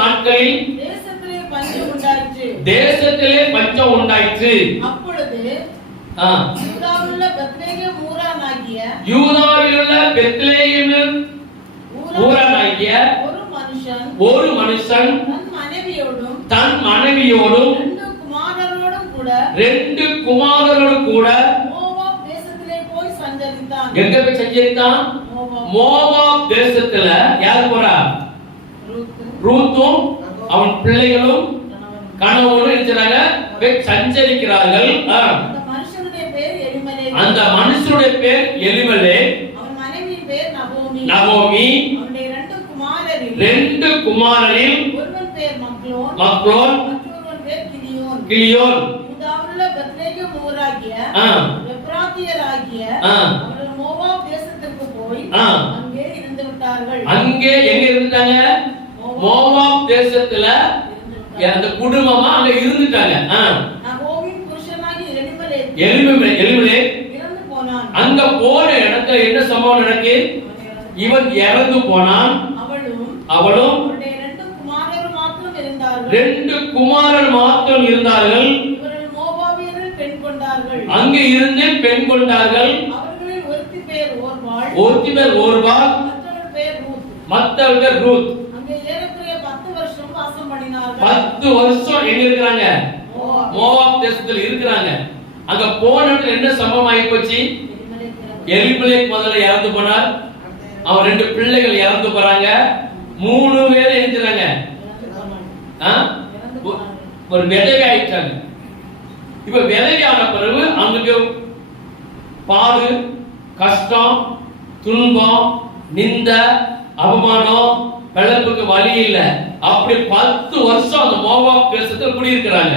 நாட்களில் தேசத்திலே பஞ்சம் உண்டாயிற்று. அப்பொழுது யூதாவிலுள்ள பெத்லேயேமில் ஊரானாகிய ஒரு மனுஷன் தன் மனைவியோடும் 2 குமாரரோடும் கூட மோவாப் தேசத்திலே போய் சஞ்சரித்தான். எங்க போய் சஞ்சரித்தான்? மோவாப் தேசத்துல. யார் போறா? ரூத்தும் அவன் பிள்ளைகளும் கணவனும் இருக்கிறாங்க, போய் சஞ்சரிக்கிறார்கள். அந்த மனுஷனுடைய பேர் எலிமெலேக், அவன் மனைவியின் பேர் நகோமி. அவனுடைய 2 குமாரரில் ஒருவன் பேர் மக்லோன், மற்றொருவன் பேர் கிலியோன். யூதாவிலுள்ள பெத்லேகேம் ஊராகிய எப்ராத்தியராகிய அவர்கள் மோவாப் தேசத்திற்கு போய் அங்கே இருந்து விட்டார்கள். அங்கே எங்க இருந்தாங்க? மோவாப் தேசத்துல அந்த குடும்பமா அங்க இருந்துட்டாங்க. நகோமியின் புருஷனாகிய எலிமெலேக் இறந்து போனான். அங்க போன இடத்துல என்ன சம்பவம் நடக்கு? இவன் இறந்து போனான். அவளும் 2 குமாரர் மாத்திரம் இருந்தார்கள். அங்க இருந்து பெண் கொண்டார்கள். அவர்களில் ஒருத்தி பேர் ஓர்பாள், மற்றவள் பேர் ரூத். அங்கே ஏறக்குறைய 10 வருஷம் வாசம் பண்ணினார்கள். 10 வருஷம் எங்க இருக்காங்க? மோவாப் தேசத்துல இருக்காங்க. அங்க போன இடத்துல என்ன சம்பவம் ஆகி போச்சு? எலிமெலேக் முதல்ல இறந்து போனார். அவன் 2 பிள்ளைகள் இறந்து போறாங்க. 3 பேர் இருக்கிறாங்க. ஒரு விதவை ஆயிட்டாங்க. இப்ப விதவையான பிறகு அங்க பாடு, கஷ்டம், துன்பம், நிந்த, அவமானம், பிழைப்புக்கு வழி இல்ல. அப்படி 10 வருஷம் அந்த மோவாப் தேசத்துல குடியிருக்கிறாங்க.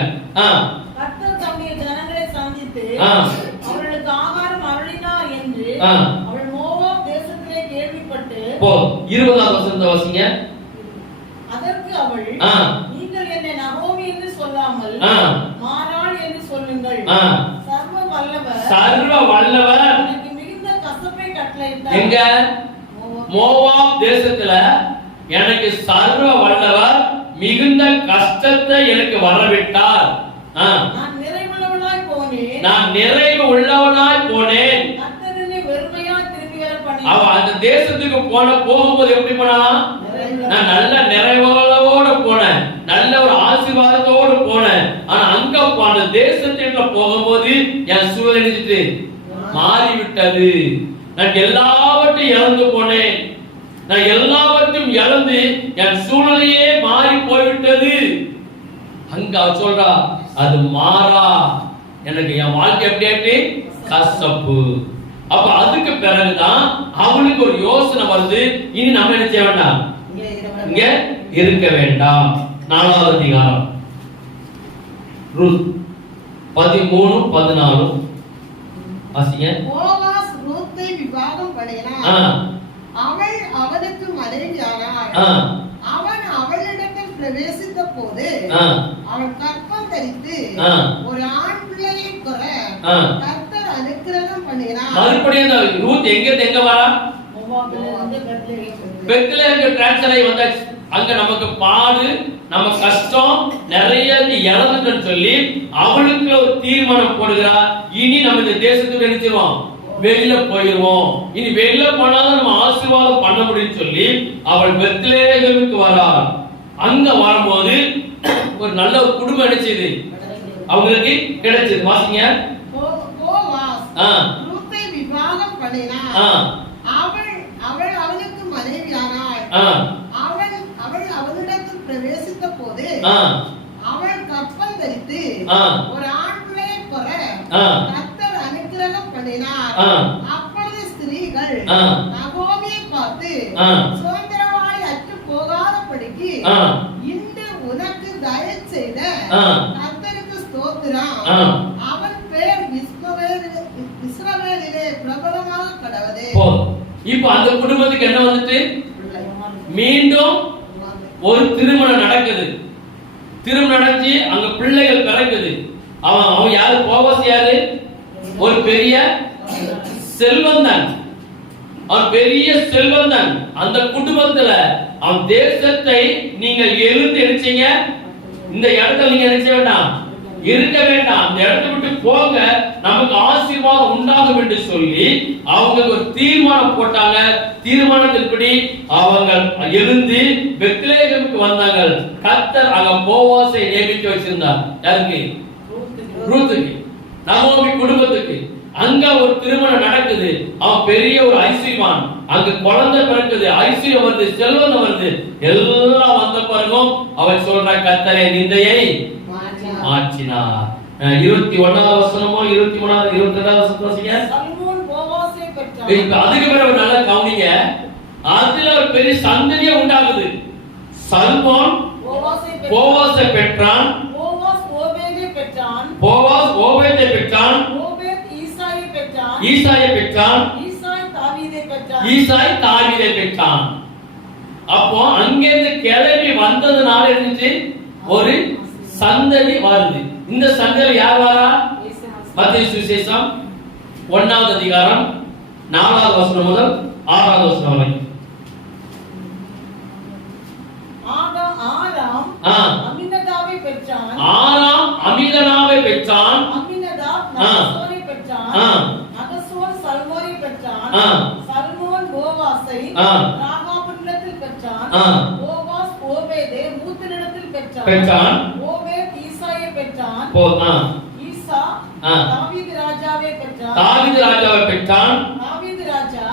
கர்த்தர் தம்முடைய ஜனங்களை சந்தித்து அவர்களுக்கு ஆகாரம் அருளினார் என்று அவள் மோவாப் தேசத்திலே கேள்விப்பட்டு 20வது வசனத்தை வாசிங்க. அதற்கு அவள், நீங்கள் என்னை நகோமி என்று சொல்லாமல் சர்வ வல்லவர் எனக்கு மிகுந்த கசப்பை கட்டளையிட்டார். எங்க? மோவாப் தேசத்துல எனக்கு சர்வ வல்லவர் மிகுந்த கஷ்டத்தை எனக்கு வரவிட்டார். நான் நிறைவுள்ளவனாய் போனேன். நான் நிறைவு உள்ளவனாய் போனேன். கர்த்தர் என்னை வெறுமையாய் திரும்பி வர அவ பண்ணினார். அந்த தேசத்துக்கு போகும்போது எப்படி போனா? நான் நல்ல நிறைவோட போனேன், நல்ல ஒரு ஆசீர்வாதத்தோடு போனேன். ஆனா அங்க அந்த தேசத்துக்குள்ள போகும்போது என் சூழ்நிலை மாறிவிட்டது. நான் எல்லாவற்றையும் இழந்து போனேன். நான் எல்லாவற்றையும் இழந்து என் சூழ்நிலையே மாறி போய்விட்டது. அங்க சொல்றா, அது மாறா, எனக்கு என் வாழ்க்கை எப்படி கசப்பு. அப்ப அதுக்கு பிறகுதான் அவளுக்கு ஒரு யோசனை வருது, இனி நம்ம என்ன செய்ய வேண்டாம், இங்க இருக்க வேண்டாம். 4வது அதிகாரம் ரூத் 13-14 வாசிங்க. போவாஸ் ரூத்தை விவாகம் பண்ணினான். அவள் அவனுக்கு மனைவியானாள். அவன் அவளிடத்தில் பிரவேசித்த போது அவள் கற்பம் தரித்து ஒரு ஆண் பிள்ளையை பெற கர்த்தர் அனுக்கிரகம் பண்ணினார். மறுபடியும் ரூத் எங்க வரா? மோவாபிலிருந்து பெத்லெகேம். பெத்லெகேம் டிரான்ஸ்ஃபர் ஆகி வந்தாச்சு. அங்க நமக்கு பாடு, நம்ம கஷ்டம் நிறைய இழந்துட்டோம்னு சொல்லி அவளுக்கு ஒரு தீர்மானம் போடுகிறா. இனி நம்ம இந்த தேசத்துக்கு நினைச்சிருவோம், வெளியில போயிருவோம். இனி வெளியில போனாலும் நம்ம ஆசீர்வாதம் பண்ண முடியும்னு சொல்லி அவள் பெத்லெகேமுக்கு வராள். அங்க வரும்போது ஒரு நல்ல ஒரு குடும்பம் நினைச்சது அவங்களுக்கு கிடைச்சது. வாசிங்க. போவாஸ் ரூத்தை விவாகம் பண்ணினான். அவள் அவனுக்கு மனைவியானாள். அவள் அவனிடத்தில் பிரவேசித்த போது அவள் கற்பம் தரித்து ஒரு ஆண் பிள்ளையை பெற கர்த்தர் அனுக்கிரகம் பண்ணினார். அப்பொழுது ஸ்திரீகள் நகோமியை பார்த்து, சுதந்திரவாளி அற்று போகாதபடிக்கு இன்று உனக்கு தயவு செய்த கர்த்தருக்கு ஸ்தோத்திரம், அவன் பேர் இஸ்ரவேலிலே பிரபலமாக கடவுளே. இப்போ அந்த குடும்பத்துக்கு என்ன வந்துட்டு, மீண்டும் ஒரு திருமணம் நடக்குது. திருமணம் நடந்து அங்க பிள்ளைகள் பிறக்குது. அவன் யாரு? போவாஸ் யாரு? ஒரு பெரிய செல்வந்தன். அவன் பெரிய செல்வந்தன். அந்த குடும்பத்துல அவன் தேசத்தை நீங்கள் எழுந்து நினைச்சீங்க, இந்த இடத்துல நீங்க நினைச்ச வேண்டாம், இருக்க வேண்டாம், இந்த இடத்தை விட்டு போங்க, நமக்கு ஆசீர்வாதம் உண்டாகும் என்று சொல்லி அவங்க ஒரு தீர்மானம் போட்டாங்க. தீர்மானத்தின்படி அவங்க எழுந்து பெத்லெகேமுக்கு வந்தாங்க. கர்த்தர் அங்க போவாசை நியமித்து வச்சிருந்தார். யாருக்கு? ரூத்துக்கு, நகோமி குடும்பத்துக்கு. அங்க ஒரு திருமணம் நடக்குது. அவன் பெரிய ஒரு ஐஸ்வர்யவான். அங்க குழந்தை பிறக்குது, ஐஸ்வர்யம் வருது, செல்வம் வருது. எல்லாம் வந்த பிறகும் அவன் சொல்ற, கர்த்தரே நிந்தையை மாற்றினார். 21வது வசனமோ 23வது 22வது வசனம் வாசிங்க. சல்மோன் போவாசை பெற்றான். இப்ப அதுக்கு பிறகு நல்லா கவனிங்க, அதுல ஒரு பெரிய சந்ததியே உண்டாகுது. சல்மோன் போவாசை பெற்றான். போவாஸ் ஓபேதை பெற்றான். போவாஸ் ஓபேதை பெற்றான். ஓபேத் ஈசாயை பெற்றான். ஈசாயை பெற்றான். ஈசாய் தாவீதை பெற்றான். ஈசாய் தாவீதை பெற்றான். அப்போ அங்கிருந்து கிளம்பி வந்ததுனால இருந்துச்சு ஒரு சந்ததி வருது. இந்த சந்ததியில் யார் வரா? மத்தேயு சுவிசேஷம் 1வது அதிகாரம் 4வது வசனம் முதல் 6வது வசனம் வரை. ஆதாம் அமினதாபை பெற்றான். ஆதாம் அமினதாபை பெற்றான். அமினதாப் நகசோனை பெற்றான். நகசோன் சல்மோனை பெற்றான். சல்மோன் போவாசை ராகாபினிடத்தில் பெற்றான். போவாஸ் ஓபேதை ரூத்தினிடத்தில் பெற்றான். ஓபேத் ஈசாயை பெற்றான். ஈசா தாவீது ராஜாவை பெற்றான். தாவீது ராஜாவை பெற்றான். தாவீது ராஜா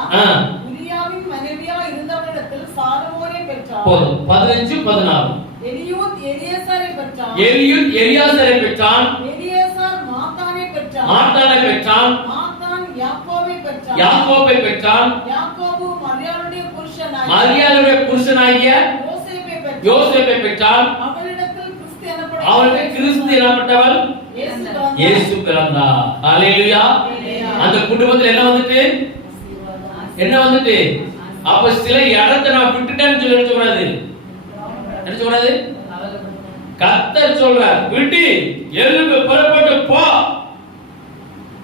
உரியாவின் மனைவியா இருந்தவரிடத்தில் சாலமோனை பெற்றான். 15-16. எலியூத் எலியாசாரை பெற்றான். எலியூத் எலியாசாரை பெற்றான். எலியாசார் மாத்தானை பெற்றான். மாத்தானை பெற்றான். மாத்தான் யாக்கோபை பெற்றான். யாக்கோபை பெற்றான். யாக்கோபு மரியாளுடைய புருஷனாகிய மரியாளுடைய புருஷனாகிய யோசேப்பை பெற்றான். அவளிடத்தில் கிறிஸ்து எனப்பட்டவள் இயேசு பிறந்தார். ஹல்லேலூயா. அந்த குடும்பத்தில் என்ன வந்துட்டு, என்ன வந்துட்டு, அப்ப சில இடத்தை நான் விட்டுட்டேன்னு சொல்லி கூடாது. என்ன சொல்றது? கர்த்தர் சொல்றார், விட்டு எழுந்து புறப்பட்டு போ.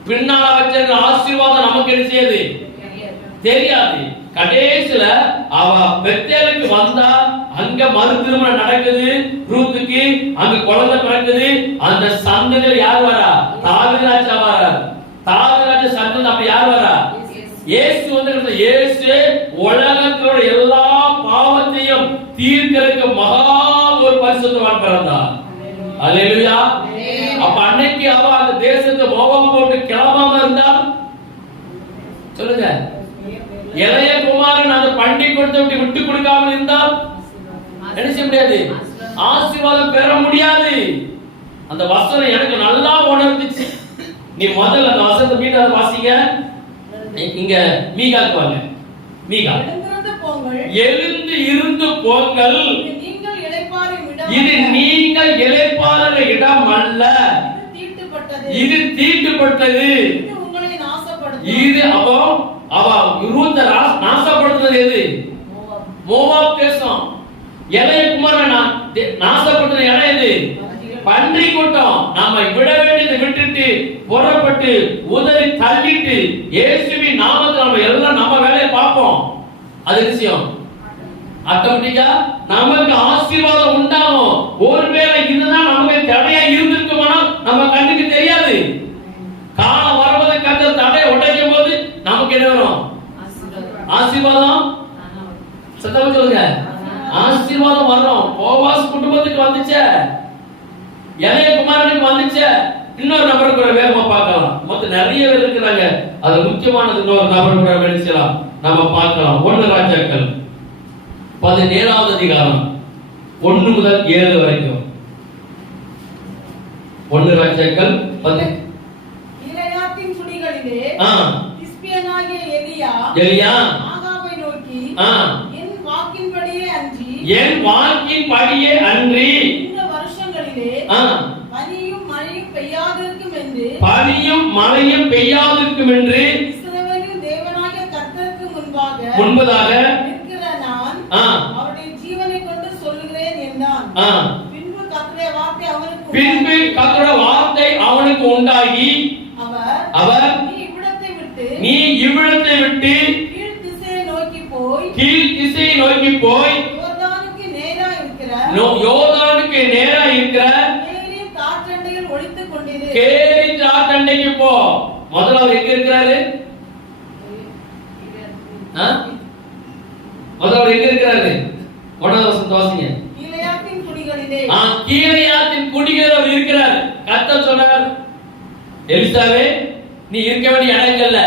பின்னால வச்சிருக்கிற ஆசீர்வாதம் நமக்கு என்ன செய்யுது தெரியாது. கடைசில அவ பெத்தேலுக்கு வந்தா அங்க மறு திருமணம் நடக்குது ரூத்துக்கு, அங்க குழந்தை பிறக்குது. அந்த சந்ததியில யார் வரா? தாவீது ராஜா வரா. தாவீது ராஜா சந்ததியில அப்ப யார் வரா? இயேசு வந்து இயேசு உலகத்தோட எல்லா பாவத்தையும் தீர்க்கறதுக்கு மகா ஒரு பரிசுத்தவான் பிறந்தார். அல்லேலூயா. அப்ப அன்னைக்கு அவ அந்த தேசத்தை மோகம் போட்டு கிளம்பாம இருந்தா சொல்லுங்க, இளைய குமாரன் அந்த பண்டி கொடுத்து விட்டு கொடுக்காமல் இருந்தால் என்ன செய்ய முடியாது? ஆசீர்வாதம் பெற முடியாது. அந்த வசனம் எனக்கு நல்லா உணர்ந்துச்சு. நீ முதல்ல அந்த வசனத்தை மீண்டும் வாசிங்க. இங்க மீகாக்கு வாங்க. மீகா, எழுந்து இருந்து போங்கள், இது நீங்கள் இளைப்பாறுகிற இடம் அல்ல, இது தீட்டுப்பட்டது. இது அப்போ அவ ரூத்தை நாசப்படுத்துறது எது? மோவாப் தேசம். இளைய குமாரன் நாசப்படுத்துற இடம் எது? பன்றி கூட்டம். நாம விட வேண்டியதை விட்டுட்டு புறப்பட்டு உதறி தள்ளிட்டு இயேசுவின் நாமத்தில் நம்ம எல்லாம் நம்ம வேலையை பார்ப்போம். அது விஷயம் ஆட்டோமேட்டிக்கா நமக்கு ஆசீர்வாதம் உண்டாகும். ஒருவேளை இதுதான் நமக்கு தடையா இருந்திருக்குமானா நம்ம கண்ணுக்கு தெரியாது. காலம் வரும்போது கண்ட தடையை உடைக்கும் போது நமக்கு என்ன வரும்? ஆசீர்வாதம். சத்தமா சொல்லுங்க, ஆசீர்வாதம் வரும். போவாஸ் குடும்பத்துக்கு வந்துச்சே, இளைய குமாரனுக்கு வந்துச்சே. இன்னொரு நபர் கூட வேகமா பார்க்கலாம். மொத்தம் நிறைய பேர் இருக்கிறாங்க. அது முக்கியமானது. இன்னொரு நபர் கூட வெளிச்சலாம் நம்ம பார்க்கலாம். 1 ராஜாக்கள் 17வது அதிகாரம் 1 முதல் 7 வரைக்கும். 1 ராஜாக்கள் 10. கீலேயாத்தின் குடிகளிலே திஸ்பியனாகிய எலியா ஆகாபை நோக்கி, என் வாக்கின்படியே அன்றி இந்த வருஷங்களிலே பனியும் மழையும் பெய்யாதிருக்கும் என்று இஸ்ரவேலின் தேவனாகிய கர்த்தருக்கு முன்பதாக நிற்கிற நான் அவருடைய ஜீவனை கொண்டு சொல்லுகிறேன் என்றான். பின்பு கர்த்தருடைய வார்த்தை அவனுக்கு உண்டாகி அவர் நீ இவ்விடத்தை விட்டு கீழ் திசையை நோக்கி போய் யோர்தானுக்கு நேரா இருக்கிற கேரி ஆற்றண்டைக்கு போ. முதல்ல அவர் எங்க இருக்கிறாரு? முதல்ல அவர் எங்க இருக்கிறாரு? 1வது வசனத்தை வாசிங்க. கீலேயாத்தின் குடிகளில் அவர் இருக்கிறார். கர்த்தர் சொன்னார், எலிசாவே நீ இருக்க வேண்டிய இடங்கள்ல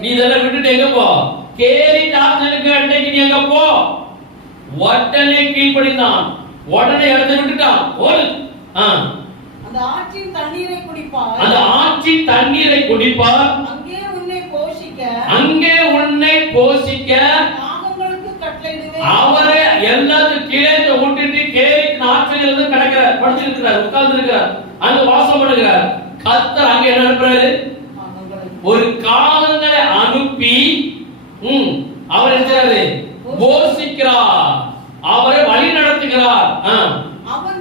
நீ இதெல்லாம் விட்டுட்டு எங்க போ? கேரி ஆற்றலுக்கு அன்னைக்கு நீ எங்க போ? உடனே கீழ்ப்படிந்தான். உடனே இடத்தை விட்டுட்டான். ஒரு அந்த ஆற்றின் தண்ணீரை குடிப்பார். அங்கே உன்னை போஷிக்க அவரை எல்லாத்தையும் கீழே விட்டுட்டு கேரி ஆற்றில் இருந்து கிடக்கிறார், படுத்திருக்கிறார், உட்கார்ந்து இருக்கிறார், அங்க வாசம் பண்ணுகிறார். கர்த்தர் அங்க என்ன அனுப்புறாரு? ஒரு காகங்களை அனுப்பி அவர் என்ன போஷிக்கிறார், அவரை வழி நடத்துகிறார். அவன்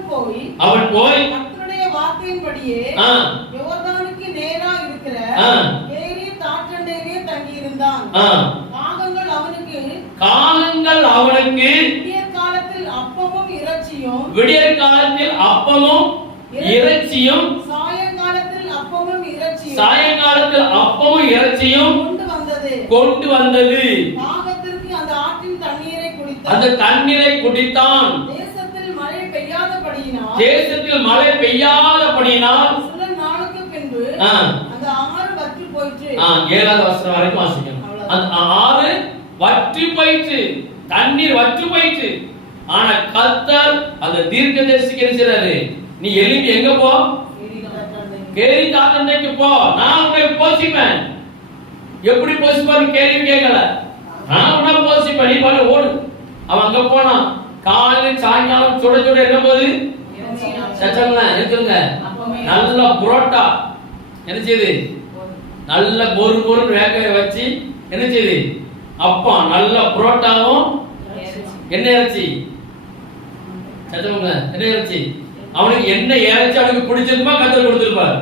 போய் கர்த்தருடைய வார்த்தையின்படியே யோர்தானுக்கு நேரா இருக்கிற கேரி ஆற்றண்டையிலே தங்கி இருந்தான். காகங்கள் அவனுக்கு விடியற் காலத்தில் அப்பமும் இறைச்சியும் சாயங்காலத்தில் அப்பமும் இறைச்சியும் கொண்டு வந்தது. அந்த தண்ணீரை குடித்தான். தேசத்தில் மழை பெய்யாதபடியினால் சில நாளுக்கு பின்பு அந்த ஆறு வற்றி போயிற்று. 7வது வசனம் வரைக்கும் வாசிக்கணும். அந்த ஆறு வற்றி போயிற்று, தண்ணீர் வற்றி போயிற்று. ஆனா கர்த்தர் அந்த தீர்க்கதரிசிக்கு என்ன செய்றாரு? நீ எழும்பி எங்க போ? கேரி ஆற்றண்டைக்கு போ, நான் உன்னை போஷிப்பேன். எப்படி போஷிப்பான்னு கேள்வி கேட்கல. நான் உன்னை போஷிப்பேன், நீ பாரு ஓடு. அவன் அங்க போனான். காலையில் சாயங்காலம் சுட சுட என்ன போது இருக்குங்க, நல்ல புரோட்டா என்ன செய்யுது, நல்ல மொறு மொறு வேக வச்சு என்ன செய்யுது, அப்பா நல்ல புரோட்டாவும் என்ன இறைச்சி சச்சவங்க என்ன இறைச்சி, அவனுக்கு என்ன இறைச்சி அவனுக்கு பிடிச்சிருக்குமா கத்தர் கொடுத்திருப்பார்.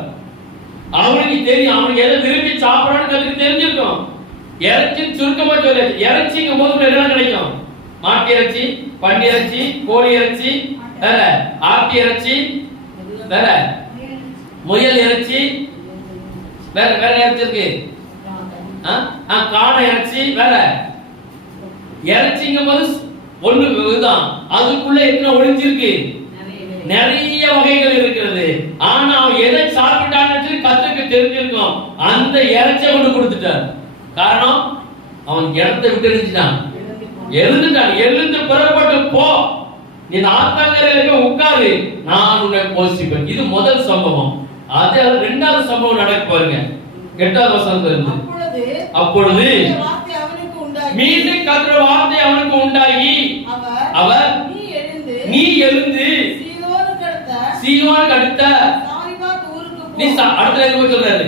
அவனுக்கு தெரியும், அவனுக்கு எதை விரும்பி சாப்பிடறான்னு அதுக்கு தெரிஞ்சிருக்கும். இறைச்சி சுருக்கமா சொல்ல, இறைச்சிங்கும் போது என்ன கிடைக்கும்? மாட்டு இறைச்சி, பன்றி இறைச்சி, கோழி இறைச்சி, வேற ஆட்டு இறைச்சி, வேற முயல் இறைச்சி, வேற வேற இறைச்சி இருக்கு, காடை இறைச்சி, வேற இறைச்சிங்கும் போது ஒண்ணு இதுதான். அதுக்குள்ள எத்தனை ஒளிஞ்சிருக்கு? நிறைய வகைகள் இருக்கிறது. ஆனா அவன் எதை சாப்பிட்டான்னு கத்துக்கு தெரிஞ்சிருக்கும். அந்த இறைச்ச கொண்டு கொடுத்துட்டார். காரணம் அவன் இடத்தை விட்டு இருந்துட்டான், எழுந்துட்டான். எழுந்து புறப்பட்டு போ, நீ ஆத்தங்கரையில உட்காரு, நான் உன்னை போஷிப்பேன். இது முதல் சம்பவம். அது இரண்டாவது சம்பவம் நடக்க பாருங்க. 8வது வசனத்துல இருந்து. அப்பொழுது மீண்டும் கர்த்தருடைய வார்த்தை அவனுக்கு உண்டாகி அவர் நீ எழுந்து சீயோனுக்கு அடுத்த நீ அடுத்த எங்க போய் சொல்றாரு?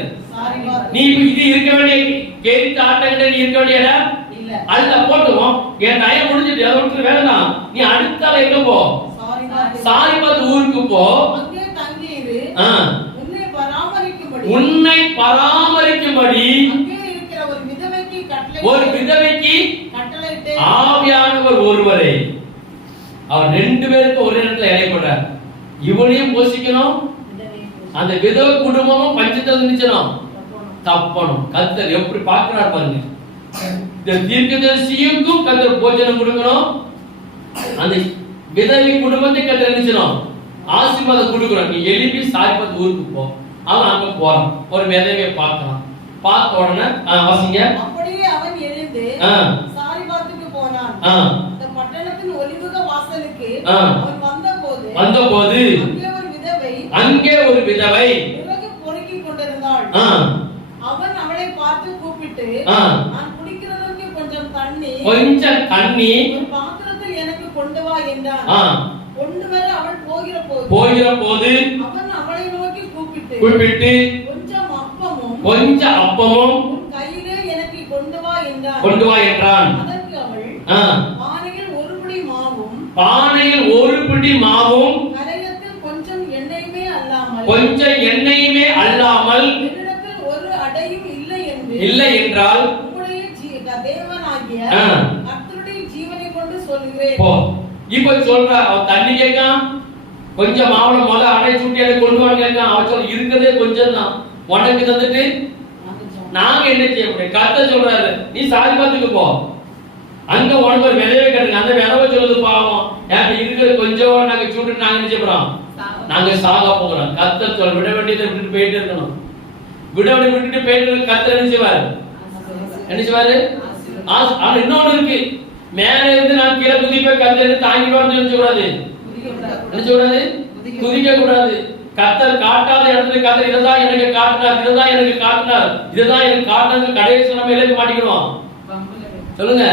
நீ இது இருக்க வேண்டிய கேரித்த ஆட்டங்கிட்ட நீ இருக்க வேண்டிய இடம் அல்ல. போட்டுவோம், என் டயம் முடிஞ்சிட்டு அதை விட்டு வேண்டாம். நீ அடுத்த எங்க போ? சாரிபாத் ஊருக்கு போ. உன்னை பராமரிக்கும்படி ஒரு விதவைக்கு ஆவியானவர் ஒருவரை. அவர் 2 பேருக்கு ஒரு இடத்துல இடைப்படுறார். இவனையும் போஷிக்கணும், அந்த விதவை குடும்பமும் பஞ்சத்தில் நிச்சயம் தப்பணும். கர்த்தர் எப்படி பார்க்கிறார் பாருங்க. இந்த தீர்க்கதரிசியுக்கும் கர்த்தர் போஜனம் கொடுக்கணும், அந்த விதவை குடும்பத்தை கர்த்தர் நிச்சயம் ஆசீர்வாதம் கொடுக்கணும். நீ எழுப்பி சாரிபாத் ஊருக்கு போ. அவன் அங்க போறான், ஒரு விதவையை பார்க்கலாம். பார்த்த உடனே வாசிங்க. அப்படியே அவன் எழுந்து சாரிபாத்துக்கு போனான். அந்த பட்டணத்தின் ஒலிமுக வாசலுக்கு அவன் வந்தபோது அங்கே ஒரு விதவை விறகு பொறுக்கிக் கொண்டிருந்தாள். அவன் அவளை பார்த்து கூப்பிட்டு, நான் குடிக்கிறதற்கு கொஞ்சம் தண்ணி ஒரு பாத்திரத்தில் எனக்கு கொண்டு வா என்றான். கொண்டு வர அவள் போகிற போது அவன் அவளை நோக்கி கூப்பிட்டு கொஞ்சம் அப்பமும் கையிலே எனக்கு கொண்டு வா என்றான். அதற்கு அவள் பானையில் ஒரு பிடி மாவும் கரையத்தில் கொஞ்சம் எண்ணெயுமே அல்லாமல் என்னிடத்தில் ஒரு அடையும் இல்லை என்றால் உம்முடைய தேவனாகிய கர்த்தருடைய ஜீவனை கொண்டு சொல்கிறேன். இப்ப சொல்ற அவன் தண்ணி கேட்கான், கொஞ்சம் மாவுல முத அடை சுட்டி அதை கொண்டு வாங்க கேட்கான். அவன் சொல்ல இருக்கிறதே கொஞ்சம் தான், உனக்கு தந்துட்டு நாங்க என்ன செய்ய முடியும்? கர்த்தர் சொல்றாரு, நீ சாரிபாத்துக்கு போ, அங்க உனக்கு ஒரு விதவை கட்டுங்க. அந்த விதவை சொல்லுது, பாவம் என்கிட்ட இருக்கிறது கொஞ்சம், நாங்க சுட்டு நாங்க என்ன செய்யறோம்? நாங்க சாக போகிறோம். கர்த்தர் சொல்ல விட வேண்டியதை விட்டுட்டு போயிட்டு இருக்கணும். விட்டுட்டு போயிட்டு கர்த்தர் என்ன செய்வாரு? ஆனா இன்னொன்னு இருக்கு, மேல இருந்து நான் கீழே குதிப்பேன், கர்த்தர் தாங்கிடுவான்னு நினைச்ச கூடாது. குதிக்க கூடாது. கர்த்தர் காட்டாத இடத்துல கர்த்தர் இதுதான் எனக்கு காட்டினார், இதுதான் எனக்கு காட்டினது கடைசி நம்ம எழுதி மாட்டிக்கிடுவோம். சொல்லுங்க,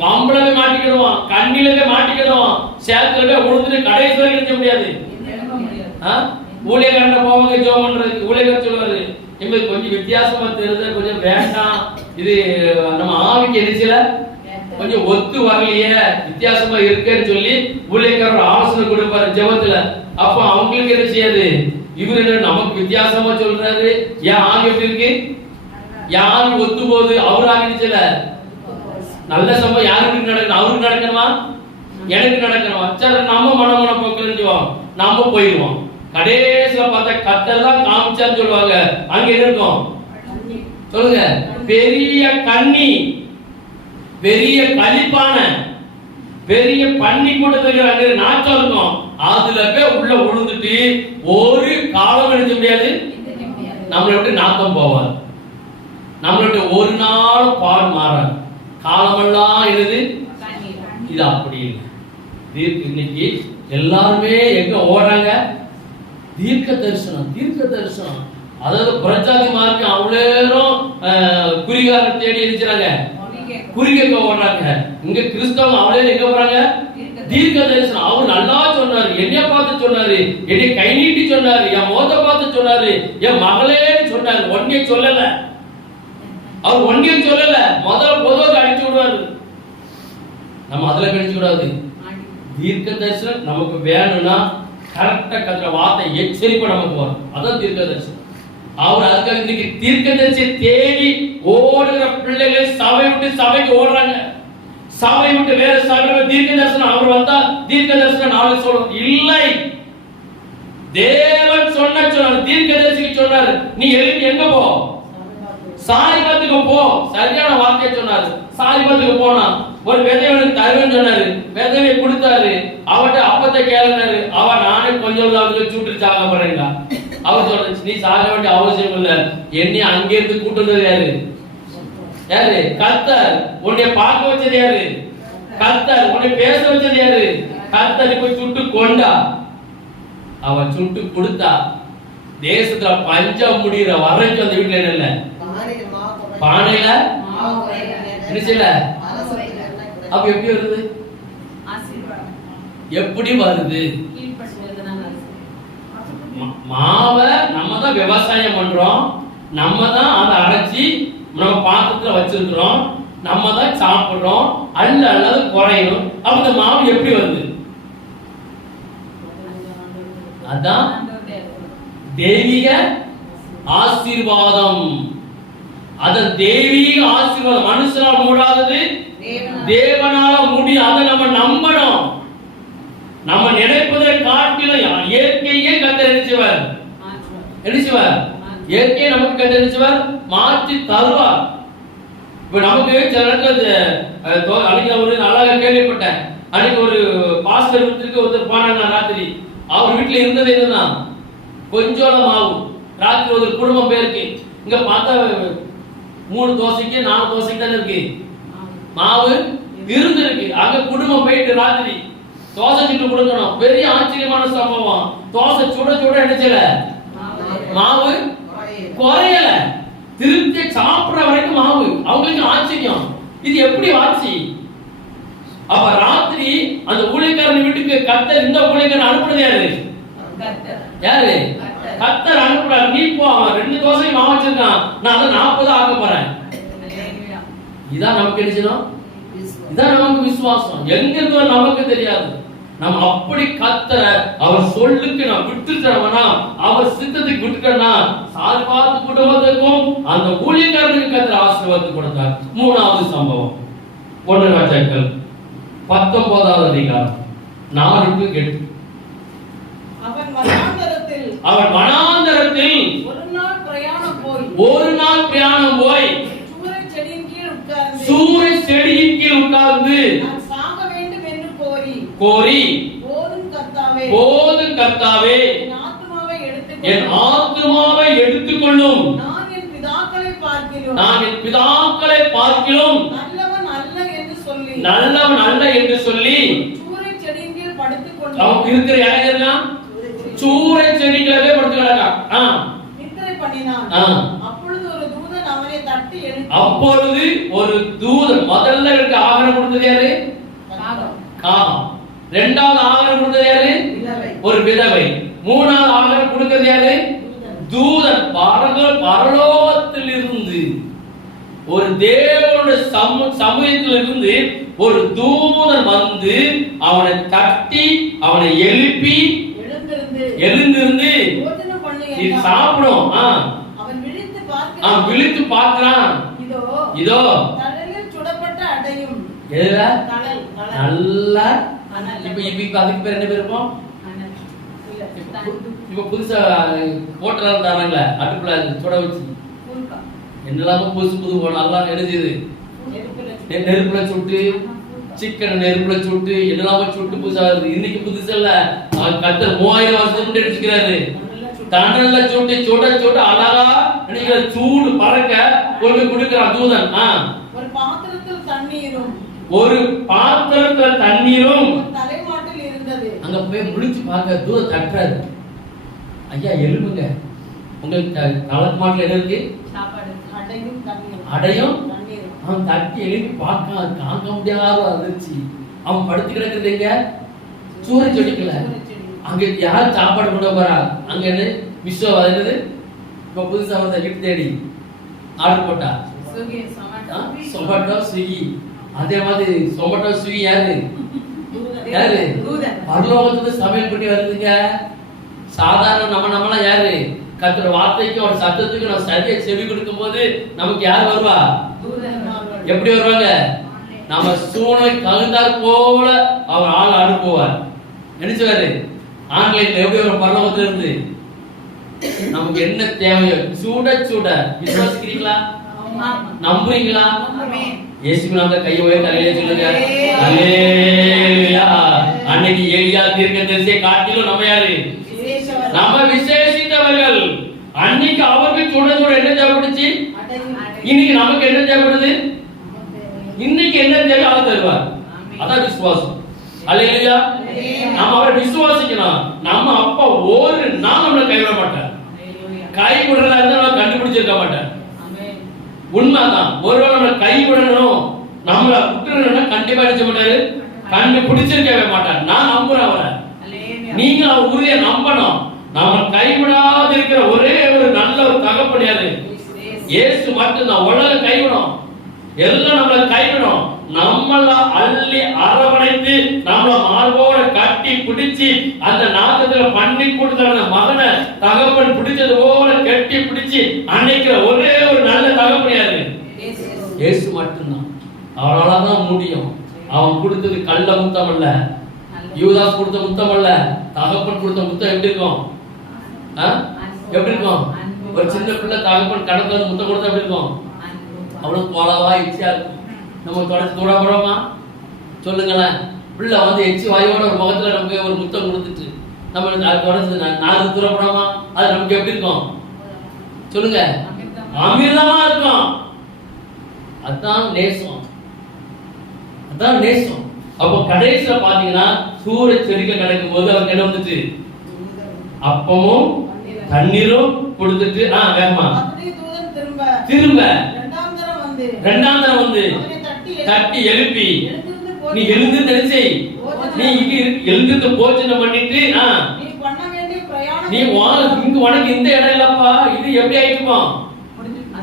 மாம்பழமே மாட்டிக்கிடுவோம், கண்ணிலவே மாட்டிக்கிடுவோம், சேலத்துல உழுந்து கடைசி வரைக்கும் நிற்க முடியாது. ஊழியக்காரன் போவாங்க ஜோம் பண்றதுக்கு. ஊழியக்காரர் சொல்லுவாரு, என்பது கொஞ்சம் வித்தியாசமா தெரிஞ்ச, கொஞ்சம் வேண்டாம், இது நம்ம ஆவிக்கு எரிச்சல கொஞ்சம் ஒத்து வரலையே, வித்தியாசமா இருக்குன்னு சொல்லி ஊழியக்காரர் ஆலோசனை கொடுப்பாரு ஜெபத்துல. அப்ப அவங்களுக்கு என்ன செய்யாது? இவரு என்ன நமக்கு வித்தியாசமா சொல்றாரு, ஏன் ஆவி எப்படி இருக்கு, யாரு ஒத்து போகுது, அவரு ஆகிடுச்சுல. நல்ல சம்பவம் யாருக்கு நடக்கணும்? அவருக்கு நடக்கணுமா, எனக்கு நடக்கணுமா? சரி, நம்ம மனமன போக்குவோம், நாம போயிடுவோம். கடைசியில பார்த்தா கர்த்தர் தான் காமிச்சான்னு சொல்லுவாங்க. அங்க என்ன இருக்கும் சொல்லுங்க? பெரிய கண்ணி, பெரிய களிப்பான, பெரிய பன்னி கூட்டத்துக்கு நாட்டம் இருக்கும். அதுல போய் உள்ள விழுந்துட்டு ஒரு காலம் எடுக்க முடியாது. நம்மளை விட்டு நாக்கம் போவார், நம்மளை விட்டு ஒரு நாள் பால் மாறாது, காலமெல்லாம் எழுது. இது அப்படி இன்னைக்கு எல்லாருமே எங்க ஓடுறாங்க? தீர்க்க தரிசனம். அதாவது பிரஜாதி மார்க்கம் அவ்வளோ குறிகாரம் தேடி இருக்கிறாங்க, குறிக்க ஓடுறாங்க. இங்க கிறிஸ்தவங்க அவ்வளோ எங்க போறாங்க? தீர்க்க தரிசனம். அவர் நல்லா சொன்னாரு, என்னைய பார்த்து சொன்னாரு, என்னை கை நீட்டி சொன்னாரு, என் மோத பார்த்து சொன்னாரு, என் மகளே சொன்னாரு. ஒன்னே சொல்லல, அவர் ஒன்னே சொல்லல, முதல்ல பொதுவாக அடிச்சு விடுவாரு. நம்ம அதுல கடிச்சு கூடாது. தீர்க்க தரிசனம் நமக்கு வேணும்னா கரெக்டா கத்துற வார்த்தை எச்சரிப்பா நமக்கு வரும். அதான் தீர்க்க தரிசனம். அவர் அதுக்காக இன்னைக்கு தீர்க்கதரிசியை தேடி ஓடுகிற பிள்ளைகள் சபை விட்டு சபைக்கு ஓடுறாங்க. சபை விட்டு வேற சபை தீர்க்க தரிசனம் அவர் வந்தா தீர்க்க தரிசனம் நாலு சொல்லும் இல்லை. தேவன் சொன்னார், தீர்க்க தரிசிக்கு சொன்னாரு, நீ எழுப்பி எங்க போ, சாரிபத்துக்கு போ. சரியான வார்த்தையை சொன்னாரு. சாரிபத்துக்கு போனா ஒரு விதைவனுக்கு தருவேன்னு சொன்னாரு. விதைவை கொடுத்தாரு. அவட்ட அப்பத்தை கேளுனாரு. அவன் நானே கொஞ்சம் சூட்டு சாக போறேங்க. அவர் சொல்ற, நீ சாக வேண்டிய அவசியம் இல்ல, என்னை அங்கே இருந்து கூட்டுறது யாரு? யாரு? கர்த்தர். உன்னை பார்க்க வச்சது யாரு? கர்த்தர். உன்னை பேச வச்சது யாரு? கர்த்தர். போய் சுட்டு கொண்டா. அவன் சுட்டு கொடுத்தா. தேசத்துல பஞ்சம் முடிகிற வரைக்கும் அந்த வீட்டுல என்ன இல்ல, பானையில நினைச்சல. அப்ப எப்படி வருது? எப்படி வருது? மாவை நம்ம தான் விவசாயம் பண்றோம், நம்ம தான் அதை அரைச்சி நம்ம பாத்திரத்துல வச்சிருக்கிறோம், நம்ம தான் சாப்பிடுறோம். அல்லது குறையும். அந்த மாவு எப்படி வருது? அதான் தெய்வீக ஆசீர்வாதம். அத தெய்வீக ஆசீர்வாதம் மனுஷனால மூடாதது தேவனால முடியும். அதை நம்ம நம்பணும். நம்ம நினைப்பதை காட்டிலும் இயற்கையே கர்த்தர் நினைச்சவர். இயற்கையை நமக்கு கர்த்தர் நினைச்சவர் மாற்றி தருவார். இப்ப நமக்கு சில இடத்துல அன்னைக்கு ஒரு நல்லா கேள்விப்பட்டேன். அன்னைக்கு ஒரு பாஸ்டர் வீட்டுக்கு ஒருத்தர் போனாங்க. ராத்திரி அவர் வீட்டுல இருந்தது என்னதான் கொஞ்சோட மாவு. ராத்திரி ஒரு குடும்பம் பேருக்கு இங்க பார்த்தா 3 தோசைக்கு 4 தோசைக்கு தானே இருக்கு மாவு இருந்திருக்கு. அங்க குடும்பம் போயிட்டு ராத்திரி தோசை சுட்டு கொடுக்கணும். பெரிய ஆச்சரியமான சம்பவம். தோசை சுட சுட நினைச்சல மாவு குறையல. திருப்தி சாப்பிடுற வரைக்கும் மாவு. அவங்களுக்கு ஆச்சரியம், இது எப்படி ஆச்சு? அப்ப ராத்திரி அந்த ஊழியக்காரன் வீட்டுக்கு கர்த்தர் இந்த ஊழியக்காரன் அனுப்புறது யாரு? யாரு? கர்த்தர் அனுப்புறாரு. நீ போ, அவன் 2 தோசை மாவு வச்சிருக்கான், நான் அதை 40 ஆக்க போறேன். இதான் நமக்கு நினைச்சோம். இதான் நமக்கு விசுவாசம். எங்க இருந்தோ நமக்கு தெரியாது. நம்ம அப்படி கர்த்தர அவர் சொல்லுக்கு நான் விட்டுட்டோம்னா, அவர் சித்தத்துக்கு விட்டுட்டோம்னா, சார்பாத்து குடும்பத்துக்கும் அந்த ஊழியக்காரனுக்கு கர்த்தர் ஆசீர்வாதத்தை கொடுத்தார். 3வது சம்பவம் 1 ராஜாக்கள் 19வது அதிகாரம் 4-8. அவன் வனாந்தரத்தில் ஒரு நாள் பிரயாணம் போய் சூரை செடியின் கீழ் உட்கார்ந்து நான் சாக வேண்டும் என்று கோரி போதும் கர்த்தாவே என் ஆத்துமாவை எடுத்துக்கொள்ளும். நான் என் பிதாக்களை பார்க்கிலும் நல்லவன் அல்ல என்று சொல்லி சூரை செடியின் கீழ் படுத்துக் கொண்டு அவன் இருக்கிற இடம் சூரை செடிகளே படுத்து கிடக்கான். நித்திரை பண்ணினான். அப்பொழுது ஒரு தூதன் அவனை தட்டி எழுப்பி, அப்பொழுது ஒரு தூதன் முதல்ல இருக்க ஆகாரம் கொடுத்தது யாரு? காகம். 2வது ஆகாரம் கொடுத்தது யாரு? ஒரு விதவை. 3வது ஆகாரம் கொடுக்கிறது யாரு? தூதன். பரலோகத்தில் இருந்து ஒரு தேவனுடைய சமூகத்தில் இருந்து ஒரு தூதன் வந்து அவனை தட்டி அவனை எழுப்பி எழுந்திருந்து சாப்பிடும். அவன் விழித்து பார்க்கிறான். இதோ தலையில் சுடப்பட்ட அடையும். எதுல? நல்லா. இப்ப அதுக்கு பேர் என்ன பேர் இருக்கும்? இப்ப புதுசா ஹோட்டல்ல இருந்தாங்கல்ல, அடுப்புல சுட வச்சு என்னெல்லாமோ புது நல்லா எழுதியது. நெருப்புல சுட்டு சிக்கன் நெருப்புல சுட்டு என்னெல்லாமோ சுட்டு புதுசா வருது. இன்னைக்கு புதுசா இல்ல, கர்த்தர் 3000 வருஷத்துக்கு எடுத்துக்கிறாரு. தணல்ல சுட்டு சுட சுட அழகா நினைக்கிற சூடு பறக்க கொண்டு குடுக்கிறான் தூதன். ஒரு பாத்திரத்தில் தண்ணீரும் தலைமாட்டில் இருந்தது. அங்க போய் முழிச்சு பார்க்க தூதன் தட்டுறாரு. ஐயா எழுப்புங்க, உங்களுக்கு தலைமாட்டில் என்ன இருக்கு? அடையும். அவன் தட்டி எழுப்பி பார்க்க தாங்க முடியாத அதிர்ச்சி. அவன் படுத்து கிடக்குறீங்க சூரிய செடிக்கல. அங்க யார் சாப்பாடு கொண்டு போறா? அங்க என்ன விஸ்வ என்னது இப்ப புதுசா வந்த வீட்டு தேடி ஆர்டர் போட்டா சொமட்டோ ஸ்விக்கி. அதே மாதிரி சொமட்டோ ஸ்விக்கி யாரு? பரலோகத்துல சமையல் பண்ணி வருதுங்க. சாதாரண நம்மளாம் யாரு? கர்த்தருடைய வார்த்தைக்கு ஒரு சத்தத்துக்கு நம்ம சரியா செவி கொடுக்கும் போது நமக்கு யார் வருவா? எப்படி வருவாங்க? நம்ம சூழ்நிலை தகுந்தாற் போல அவர் ஆள் அனுப்புவார். நினைச்சுவாரு ஆன்லைன்ல எப்படி ஒரு பரலோகத்துல இருந்து நமக்கு என்ன தேவையோ சூட சூட விசுவாசிக்கிறீங்களா? நம்புறீங்களா? இயேசுவின் நாமத்தில் கையை உயர்த்தி தலையிலே சொல்லுங்க. அல்லேலூயா. அன்னைக்கு எலியா தீர்க்கதரிசியை காட்டிலும் நம்ம யாரு? நம்ம விசேஷித்தவர்கள். அன்னைக்கு அவருக்கு சுட சுட என்ன தேவைப்படுச்சு? இன்னைக்கு நமக்கு என்ன தேவைப்படுது? இன்னைக்கு என்ன தேவை அவர் தருவார். அதான் விசுவாசம். அல்லேலூயா. நாம அவரை விசுவாசிக்கணும். நம்ம அப்பா ஒரு நாள் நம்மளை கைவிட மாட்டார். கைவிடுறதா இருந்தா நம்ம கண்டுபிடிச்சிருக்க மாட்டார். உண்மைதான். ஒருவேளை நம்மளை கைவிடணும், நம்மளை விட்டுறணும்னா கண்டிப்பா நினைச்ச மாட்டாரு, கண்டுபிடிச்சிருக்கவே மாட்டார். நான் நம்புறேன் அவரை. நீங்க அவர் உறுதியை நம்பணும். நம்ம கைவிடாது இருக்கிற ஒரே ஒரு நல்ல ஒரு தகப்பன் யாரு? இயேசு மட்டும்தான். உலகம் கைவிடும், எல்லாம் நம்மளை கைவிடும். நம்மள அள்ளி அரவணைத்து நம்மள மார்போட கட்டி பிடிச்சி அந்த நாகத்துல பண்ணி கொடுத்த மகனை தகப்பன் பிடிச்சது போல கட்டி பிடிச்சி அன்னைக்கு ஒரே ஒரு நல்ல தகப்பன் யாரு? இயேசு மட்டும்தான். அவரால்தான் முடியும். அவன் கொடுத்தது கள்ள முத்தம் அல்ல, யூதாஸ் கொடுத்த முத்தம் அல்ல. தகப்பன் கொடுத்த முத்தம் எப்படி இருக்கும்? எப்படி இருக்கும்? ஒரு சின்ன பிள்ளை தகப்பன் கடந்த முத்தம் கொடுத்தா எப்படி இருக்கும்? அவ்வளவு கோலவா இச்சையா இருக்கும். நம்ம தொடர்ச்சி தூட போறோமா? சொல்லுங்களேன். பிள்ளை வந்து எச்சி வாயோட ஒரு முகத்துல நமக்கு ஒரு முத்தம் கொடுத்துட்டு நம்ம தொடர்ந்து நாலு தூர போறோமா? அது நமக்கு எப்படி இருக்கும்? சொல்லுங்க. அமிர்தமா இருக்கும். அதான் நேசம், அதான் நேசம். அப்போ கடைசியில பாத்தீங்கன்னா சூரிய செடிக்க கிடைக்கும் போது அவருக்கு என்ன வந்துட்டு? அப்பமும் தண்ணீரும் கொடுத்துட்டு வேகமா திரும்ப இரண்டாம் தரம் வந்து தட்டி எழுப்பி நீ எழுந்து நினைச்சே, நீ இங்க எழுந்து போச்சனை பண்ணிட்டு நீ இங்க உனக்கு இந்த இடம் இல்லப்பா, இது எப்படி ஆயிட்டுமா?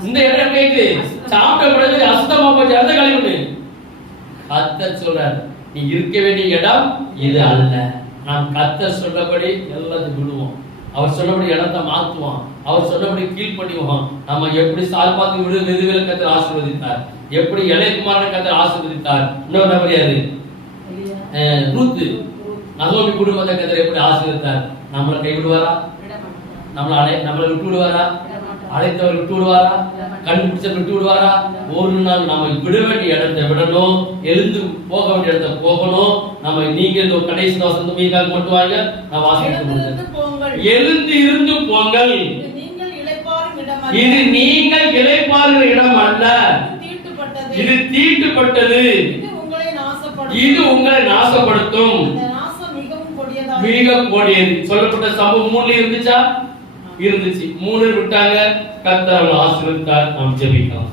இந்த இடம் எப்படி ஆயிட்டு? சாப்பிட்ட பிறகு அசுத்தமா போச்சு, அந்த கழிவு. கர்த்தர் சொல்றார், நீ இருக்க வேண்டிய இடம் இது அல்ல. நாம் கர்த்தர் சொன்னபடி எல்லாத்தையும் விடுவோம். அவர் சொன்னபடி இடத்தை மாற்றுவான். அவர் சொன்னபடி கீழ்ப்படிவோம். நம்ம எப்படி சால்பாத்து விடு வெதுவில கர்த்தர் ஆசீர்வதித்தார், எப்படி இளையகுமாரனை கர்த்தர் ஆசீர்வதித்தார். இன்னொரு நபர் யாரு? ரூத்து நகோமி குடும்பத்தை கர்த்தர் எப்படி ஆசீர்வதித்தார். நம்மளை கைவிடுவாரா? நம்மளை விட்டு விடுவாரா? அழைத்தவர் விட்டு விடுவாரா? கண்டுபிடிச்ச விட்டு விடுவாரா? ஒரு நாள் நம்ம விட வேண்டிய இடத்தை விடணும், எழுந்து போக வேண்டிய இடத்தை போகணும். நம்ம நீங்க இந்த கடைசி வசந்த மீகாக மட்டும் வாங்க. நான் வாசித்து எழுந்து இருந்து போங்கள், இது நீங்கள் இளைப்பாறுகிற இடம் அல்ல, இது தீட்டுப்பட்டது, இது உங்களை நாசப்படுத்தும். மிக கொடியது. சொல்லப்பட்ட சம்பவம் 3 இருந்துச்சா? இருந்துச்சு. 3 விட்டாங்க. கர்த்தர் அவங்களை ஆசீர்வதித்தார். நாம் ஜெபிக்கலாம்.